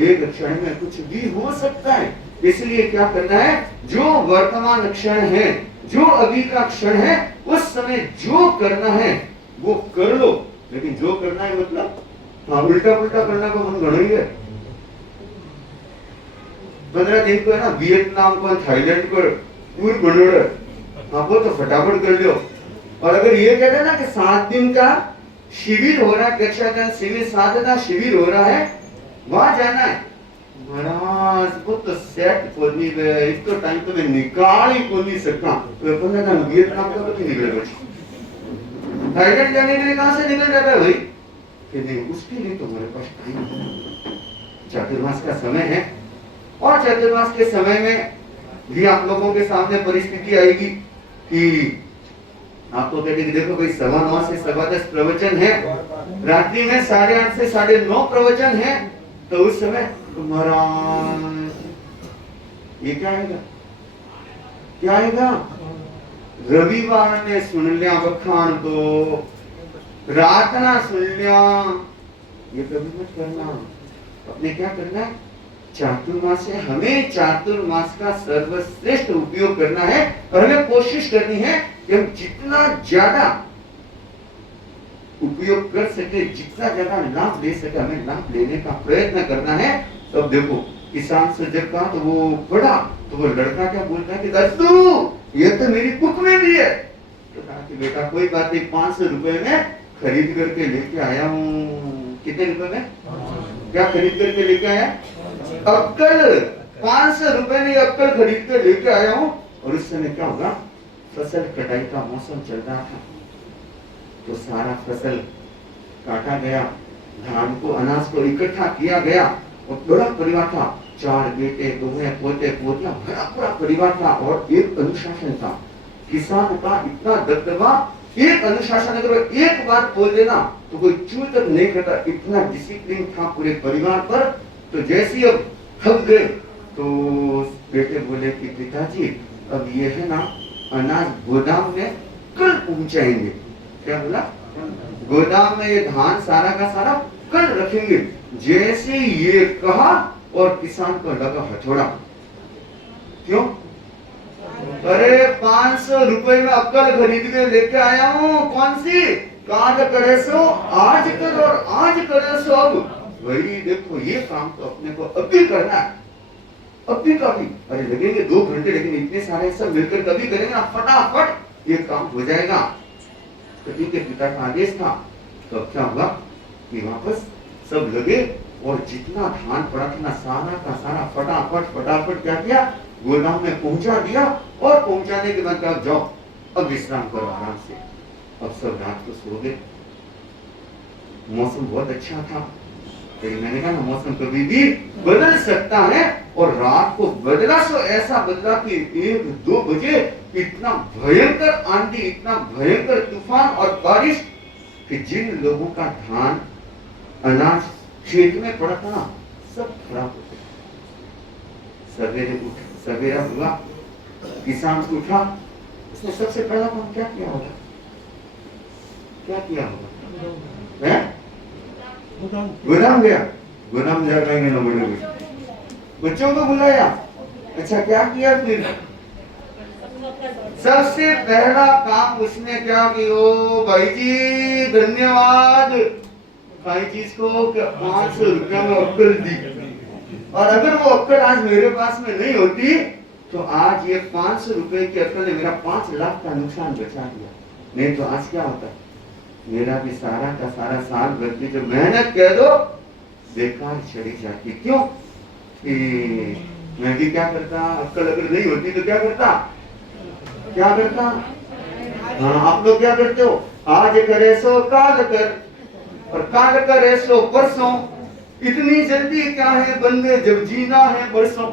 एक क्षण में कुछ भी हो सकता है। इसलिए क्या करना है, जो वर्तमान क्षण है, जो अभी का क्षण है, उस समय जो करना है वो कर लो। लेकिन जो करना है मतलब हाँ उल्टा पुल्टा करने का मन घना ही है। 15 दिन को है ना वियतनाम को थाईलैंड को टूर बनोड़, हाँ वो तो फटाफट कर लो। और अगर ये कहते हैं ना कि 7 दिन का शिविर हो रहा है, कक्षा शिविर साधना शिविर हो रहा है, वहां जाना है, महाराज वो तो सेट को नहीं गया, इसको टाइम तो मैं निकाल ही को नहीं सकता। तो 15 दिन वियतनाम का तो निकल बच, थाईलैंड जाने के लिए कहां से निकल जाता है भाई कि नहीं, उसके लिए तो हमारे पास टाइम है, चातुर्मास का समय है। और चातुर्मास के समय में भी आप लोगों के सामने परिस्थिति आएगी कि आपको कहते कि देखो भाई 9:15 से 10:15 प्रवचन है, रात्रि में 8:30 से 9:30 प्रवचन है, तो उस समय तुम्हारा ये क्या आएगा, क्या आएगा? रविवार ने सुन लिया बखान तो रात ना सुन लिया, ये कभी मत करना। अपने क्या करना है, चातुर्मास से हमें चातुर्मास का सर्वश्रेष्ठ उपयोग करना है और हमें कोशिश करनी है कि हम जितना ज्यादा उपयोग कर सके, जितना ज्यादा लाभ ले सके, हमें लाभ लेने का प्रयत्न करना है। तब देखो किसान से जब कहा तो वो पढ़ा तो वो लड़का क्या बोलता है कि दस्तू ये तो मेरी बुक में भी है। तो कहा कि बेटा कोई बात नहीं, 500 रुपए में खरीद करके लेके आया हूँ। कितने रुपए में क्या खरीद करके लेके आया? अक्कल। 500 रुपए में अक्कल खरीद के लेके आया हूँ। और उस समय क्या होगा, फसल कटाई का मौसम चल रहा था, तो सारा फसल काटा गया, धान को अनाज को इकट्ठा किया गया और बड़ा परिवार था, 4 बेटे, दोहे, पोते, पोतियां, बड़ा पूरा परिवार था और एक अनुशासन था। किसान का इतना दबदबा, एक अनुशासन, अगर एक बात बोल देना तो कोई चूर तक नहीं करता, इतना डिसिप्लिन था पूरे परिवार पर। तो जैसे अब थक गए तो बेटे बोले कि पिताजी अब ये है ना अनाज गोदाम में कल पहुंचाएंगे। क्या बोला? गोदाम में ये धान सारा का सारा कल रखेंगे। जैसे ये कहा और किसान को लगा हथौड़ा। क्यों? अरे 500 रुपए में अक्कल खरीद के लेके आया हूँ, कौन सी? काल करे सो आज कर और आज करे सो अब। वही देखो ये काम तो अपने को अभी करना है, अभी का भी। अरे लगेंगे 2 घंटे, लेकिन इतने सारे सब मिलकर कभी करेंगे ना, फटाफट ये काम हो जाएगा। कभी के पिता का आदेश था। तो अब क्या हुआ कि वापस सब लगे और जितना धान पड़ा था ना सारा का सारा फटाफट क्या किया, गोदाम में पहुंचा दिया। और पहुंचाने के बाद कहा जाओ अब विश्राम करो आराम से। अब सब रात को सो गए। मौसम बहुत अच्छा था, लेकिन मैंने कहा ना मौसम कभी भी बदल सकता है। और रात को बदला सो ऐसा बदला कि 1-2 बजे इतना भयंकर आंधी, इतना भयंकर तूफान और बारिश कि जिन लोगों का धान अनाज खेत में पड़ा था ना सब खराब हो गया। सवेरा हुआ, किसान उठा, उसने सबसे पहला काम क्या किया होगा? क्या किया होगा? गोदाम गया, गोदाम जा पाएंगे ना बड़े बच्चों को बुलाया। अच्छा क्या किया फिर? सबसे पहला काम उसने क्या किया? ओ भाई जी धन्यवाद, भाई जी इसको 500 रुपया में अक्कल दी। और अगर वो अक्कल आज मेरे पास में नहीं होती तो आज ये 500 रुपए की अक्कल ने मेरा 5 लाख का नुकसान बचा दिया। नहीं तो आज क्या होता, मेरा भी सारा का सारा साल भर की जो मेहनत कह दो बेकार चली जाती। क्यों कि मैं भी क्या करता, अक्कल अगर नहीं होती तो क्या करता, क्या करता। हाँ, आप लोग क्या करते हो, आज करे सो काल कर, और काल करे सो परसों, इतनी जल्दी क्या है बंदे जब जीना है परसों।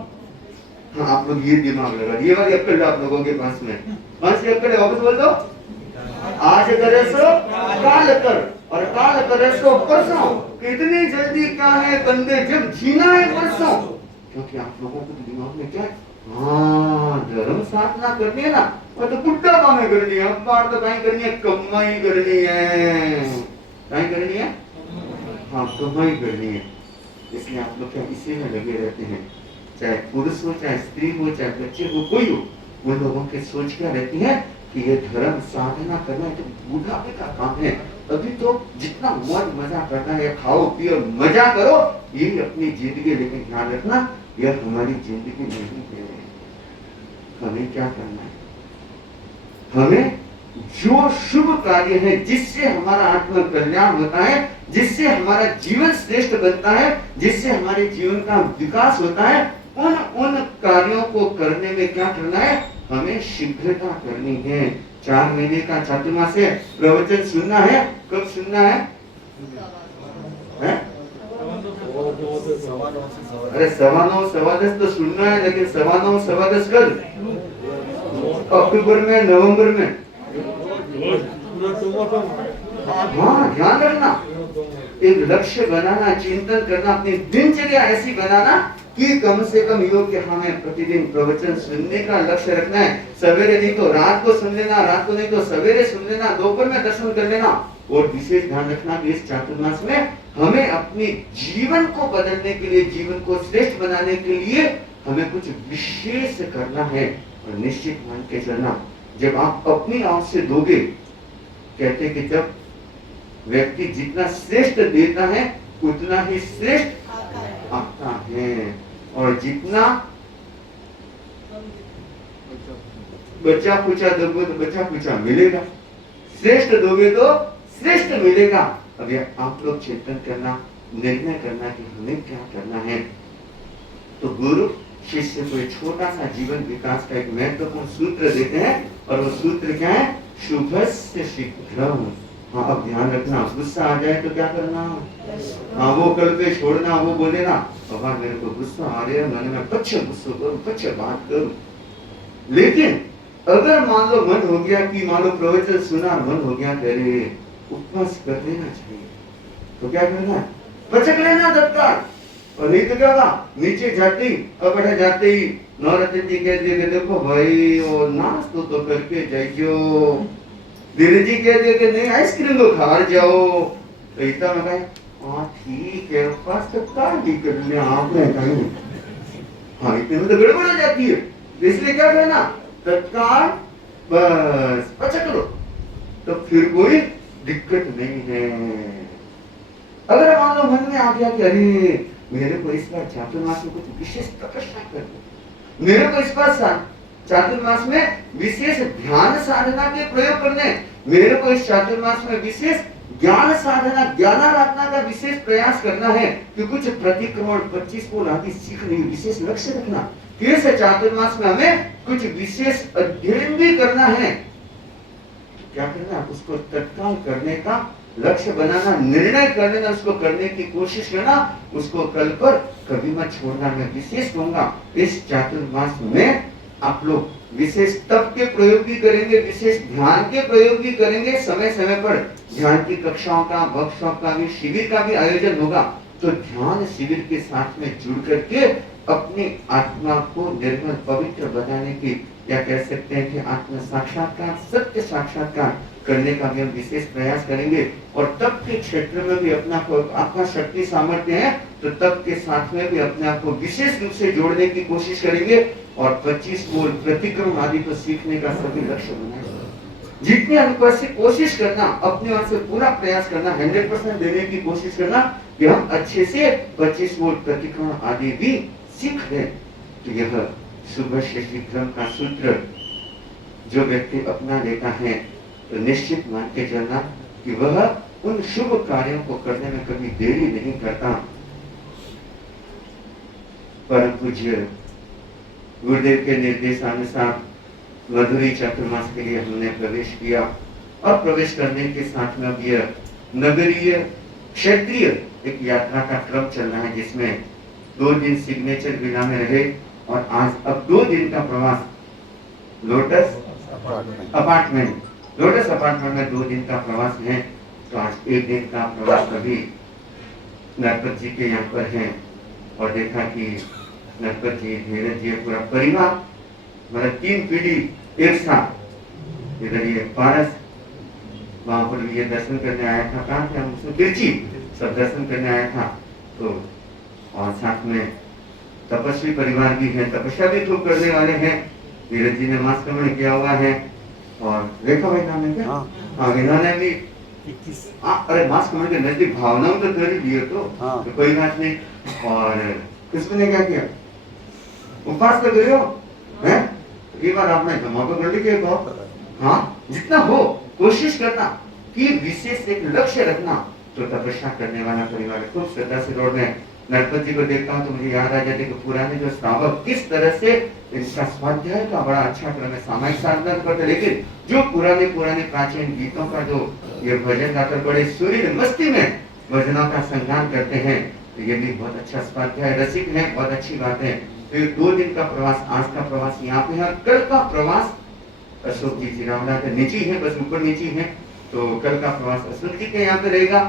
हाँ, आप लोग ये दिमाग लगा, ये वाली अक्कल आप लोगों के पास में, कौन सी अक्कल है वापस बोल दो। आज करे सो काल कर और काल करे सो परसों, इतनी जल्दी क्या है बंदे जब जीना है परसों। क्योंकि आप लोगों को दिमाग में क्या है, हाँ धर्म साधना करनी है ना, और तो बुढ़ा कामें करनी है, अब बार तो कहीं करनी है, कमाई करनी है, कहीं करनी है, हाँ कमाई करनी है। इसलिए आप लोग क्या इसी में लगे रहते हैं, चाहे पुरुष हो चाहे स्त्री हो चाहे बच्चे हो कोई हो, उन लोगों की सोच क्या रहती है कि ये धर्म साधना करना है तो बुढ़ापे का काम है, अभी तो जितना मौज मजा करना है खाओ पियो मजा करो, यही अपनी जिंदगी। लेकिन ध्यान रखना यह हमारी जिंदगी नहीं है। हमें क्या करना है, हमें जो शुभ कार्य है जिससे हमारा आत्म कल्याण होता है, जिससे हमारा जीवन श्रेष्ठ बनता है, जिससे हमारे जीवन का विकास होता है, उन कार्यों को करने में क्या करना है, हमें शीघ्रता करनी है। 4 महीने का चातुर्मास है, प्रवचन सुनना है, कब सुनना है? अरे 9:15 9:15 तो सुनना है, लेकिन 9:15 9:15 कल अक्टूबर में नवंबर में, हाँ ध्यान रखना, एक लक्ष्य बनाना, चिंतन करना, अपनी दिनचर्या ऐसी बनाना कि कम से कम योग हमें प्रतिदिन प्रवचन सुनने का लक्ष्य रखना है। सवेरे नहीं तो रात को सुन लेना, रात को नहीं तो सवेरे सुन लेना, दोपहर में दर्शन कर लेना। और विशेष ध्यान रखना कि इस चातुर्मास में हमें अपने जीवन को बदलने के लिए, जीवन को श्रेष्ठ बनाने के लिए हमें कुछ विशेष करना है। और निश्चित मान के चलना, जब आप अपनी आंख से दोगे, कहते कि जब व्यक्ति जितना श्रेष्ठ देता है उतना ही श्रेष्ठ आता है, और जितना बच्चा पूछा दोगे तो बच्चा पूछा मिलेगा, श्रेष्ठ दोगे तो श्रेष्ठ मिलेगा। अब आप लोग चिंतन करना, निर्णय करना कि हमें क्या करना है। तो गुरु शिष्य को एक छोटा सा जीवन विकास का एक महत्वपूर्ण सूत्र देते हैं, और वो सूत्र क्या है, शुभस्य शीघ्रम। हाँ, अब ध्यान रखना, गुस्सा आ जाए तो क्या करना, हाँ वो कल पे छोड़ना, वो बोले ना बाबा मेरे को गुस्सा आ रहा है, मैंने पच्चे गुस्सा करूं, पच्चे बात करूं। लेकिन अगर मान लो मन हो गया कि मान लो प्रवचन सुना, मन हो गया करे उपवास कर लेना चाहिए, तो क्या करना है, पचक लेना तत्काल। और नहीं तो क्या होगा, नीचे जाते ही कपड़े जाते ही नौरत्न जी कह दिए देखो भाई वो नाश तो करके जाइयो, धीरे जी कह दिए कि नहीं आइसक्रीम तो खा जाओ, तो इतना में कहे हाँ ठीक है उपवास तत्काल भी कर लिया आपने कहीं, हाँ इतने में तो गड़बड़ हो जाती है। इसलिए क्या करना, तत्काल बस पचक लो, तो फिर कोई दिक्कत नहीं है। अगर मान लो मन में आ गया कि अरे मेरे को इस बार चातुर्मास में कुछ विशेष तपस्या करनी, मेरे को इस बार चातुर्मास में विशेष ध्यान साधना के प्रयोग करने, मेरे को इस चातुर्मास में विशेष ज्ञान साधना, ज्ञानाराधना का विशेष प्रयास करना है कि कुछ प्रतिक्रमण 25 को आदि सीखने विशेष लक्ष्य रखना, फिर चातुर्मास में हमें कुछ विशेष अध्ययन भी करना है। क्या करना, उसको तत्काल करने का लक्ष्य बनाना, निर्णय कर लेना, उसको करने की कोशिश करना, उसको कल पर कभी मत छोड़ना। मैं विशेष कहूंगा इस चातुर्मास में आप लोग विशेष तप के प्रयोग भी करेंगे, विशेष ध्यान के प्रयोग भी करेंगे। समय समय पर ध्यान की कक्षाओं का, वर्कशॉप का भी, शिविर का भी आयोजन होगा। तो ध्यान शिविर के साथ में जुड़ करके अपनी आत्मा को निर्मल पवित्र बनाने की, या कह सकते हैं कि आत्म साक्षात्कार, सत्य साक्षात्कार करने का भी हम विशेष प्रयास करेंगे। और तप के क्षेत्र में भी अपना शक्ति सामर्थ्य है तो तप के साथ में भी अपने आप को विशेष रूप से जोड़ने की कोशिश करेंगे। और 25 बोल प्रतिक्रम आदि को सीखने का सभी लक्ष्य बनाएंगे। जितने अनुपात से कोशिश करना, अपने ओर से पूरा प्रयास करना, 100% देने की कोशिश करना कि हम अच्छे से 25 बोल प्रतिक्रम आदि भी सीख लें। तो यह शुभ शीघ्रम का सूत्र जो व्यक्ति अपना लेता है तो निश्चित मान के चलना कि वह उन शुभ कार्यों को करने में कभी देरी नहीं करता। परम पूज्य गुरुदेव के निर्देशानुसार मधुरी चातुर्मास के लिए हमने प्रवेश किया और प्रवेश करने के साथ में अब यह नगरीय क्षेत्रीय एक यात्रा का क्रम चल रहा है, जिसमें 2 दिन सिग्नेचर विला में रहे और आज अब 2 दिन का प्रवास लोटस अपार्टमेंट में 2 दिन का प्रवास है। तो आज 1 दिन का प्रवास अभी नरपत जी के यहाँ पर है और देखा कि नरपत जी, धीरज जी, पूरा परिवार, मतलब 3 पीढ़ी एक साथ। इधर ये पारस वहां पर ये दर्शन करने आया था, कहाँ थे हम, तिरची सब दर्शन करने आया था। तो और साथ में तपस्वी परिवार भी है, तपस्या भी खूब करने वाले हैं। धीरज जी ने मास्क कमण किया हुआ है और रेखा भाई नाम है क्या? हाँ, इन्होंने भी अरे मास्क कमण के नजदीक भावनाओं तो कर लिए तो कोई बात नहीं। और किसने ने क्या किया, उपवास कर गए हो हैं? ये बार आपने धमाका कर लीजिए। हाँ, जितना हो कोशिश करना कि विशेष एक लक्ष्य रखना। तो तपस्या करने वाला परिवार खूब श्रद्धा से रोड में नरपत जी को देखता हूँ तो मुझे याद आ जाती है कि पुराने जो श्रावक किस तरह से इनका स्वाध्याय का बड़ा अच्छा क्रम है, सामायिक साधना करते, लेकिन जो पुराने प्राचीन गीतों का जो ये भजन गाकर बड़े सूर्य मस्ती में भजनों का संगान करते हैं, तो ये भी बहुत अच्छा स्वाध्याय रसिक है, बहुत अच्छी बात है। तो 2 दिन का प्रवास, आज का प्रवास यहाँ पे है, कल का प्रवास अशोक जी चिरावड़ा के नीचे है, बस ऊपर नीचे है। तो कल का प्रवास अशोक जी के यहाँ पे रहेगा।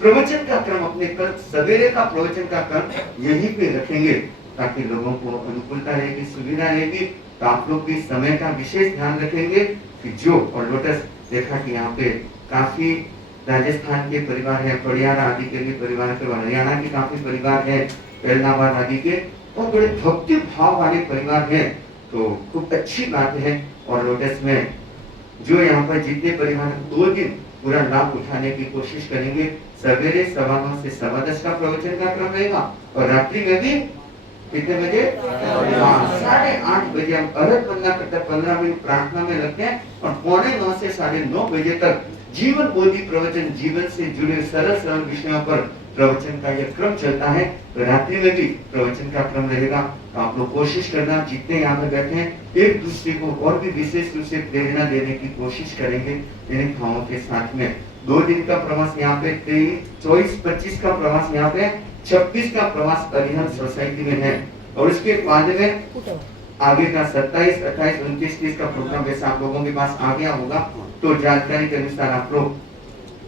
प्रवचन का क्रम अपने कल सवेरे का प्रवचन का क्रम यहीं पे रखेंगे ताकि लोगों को अनुकूलता रहेगी, सुविधा रहेगी। तो आप लोग भी समय का विशेष ध्यान रखेंगे कि जो और लोटस देखा कि यहाँ पे काफी राजस्थान के परिवार है, पड़ियारा आदि के भी परिवार है, हरियाणा के काफी परिवार है, एलनाबाद आदि के, और बड़े भक्ति भाव वाले परिवार है। तो खूब अच्छी बात है। और लोटस में जो यहाँ पर जितने परिवार 2 दिन पूरा लाभ उठाने की कोशिश करेंगे, सवेरे 9:15 से 10:15 का प्रवचन का क्रम रहेगा और रात्रि में भी कितने बजे, 8:30 बजे हम अर्घ वंदना करते, 15 मिनट प्रार्थना में लगते हैं और 8:45 से 9:30 बजे तक जीवन बोधि प्रवचन, जीवन से जुड़े सरल विषयों पर प्रवचन का यह क्रम चलता है। तो रात्रि में भी प्रवचन का क्रम रहेगा। तो आप लोग कोशिश करना, जितने यहाँ पे बैठे हैं, एक दूसरे को और भी विशेष रूप से प्रेरणा देने की कोशिश करेंगे इन भावों के साथ में। 2 दिन का प्रवास यहाँ पे 23-24-25 का प्रवास यहाँ पे, 26 का प्रवास अरिहंत सोसाइटी में है और उसके बाद में आगे का 27, 28, 29, 30 का प्रोग्राम वैसे आप लोगों के पास आ गया होगा। तो जानकारी के अनुसार आप लोग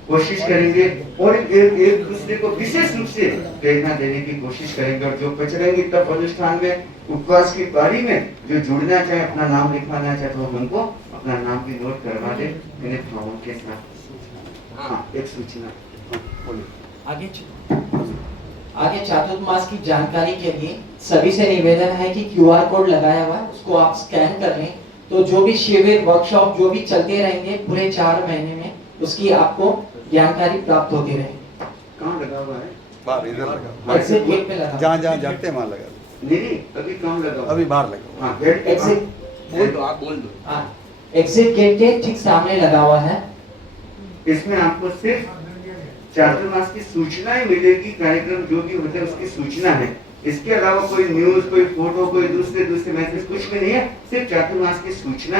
कोशिश करेंगे और एक दूसरे को विशेष रूप से प्रेरणा देने की कोशिश करेंगे। और जो बचेंगे तब अनुष्ठान में उपवास की पारी में जो जुड़ना चाहे, अपना नाम लिखवाना चाहे, तो हमको अपना नाम भी नोट करवा दे इन भावों के साथ। हाँ, एक सूचना आगे चातुर्मास की जानकारी के लिए सभी से निवेदन है कि QR कोड लगाया हुआ है, उसको आप स्कैन कर लें। तो जो भी शिविर, वर्कशॉप जो भी चलते रहेंगे पूरे 4 महीने में, उसकी आपको जानकारी प्राप्त होती रहेगी। कहाँ लगा हुआ है? बाहर इधर लगा, एग्जिट गेट पे लगा, जहाँ जाते हैं वहाँ लगा। नहीं, अभी कहाँ लगा हुआ? अभी बाहर लगा। हाँ, गेट एग्जिट, बोल दो, आप बोल दो। हाँ, एग्जिट गेट के ठीक सामने लगा हुआ है। इसमें आपको सिर्फ चातुर्मास की सूचनाएं मिलेगी, कार्यक्रम जो भी होता है उसकी सूचना है। इसके अलावा कोई न्यूज, कोई फोटो, कोई दूसरे मैसेज कुछ भी नहीं है, सिर्फ चातुर्मास की सूचना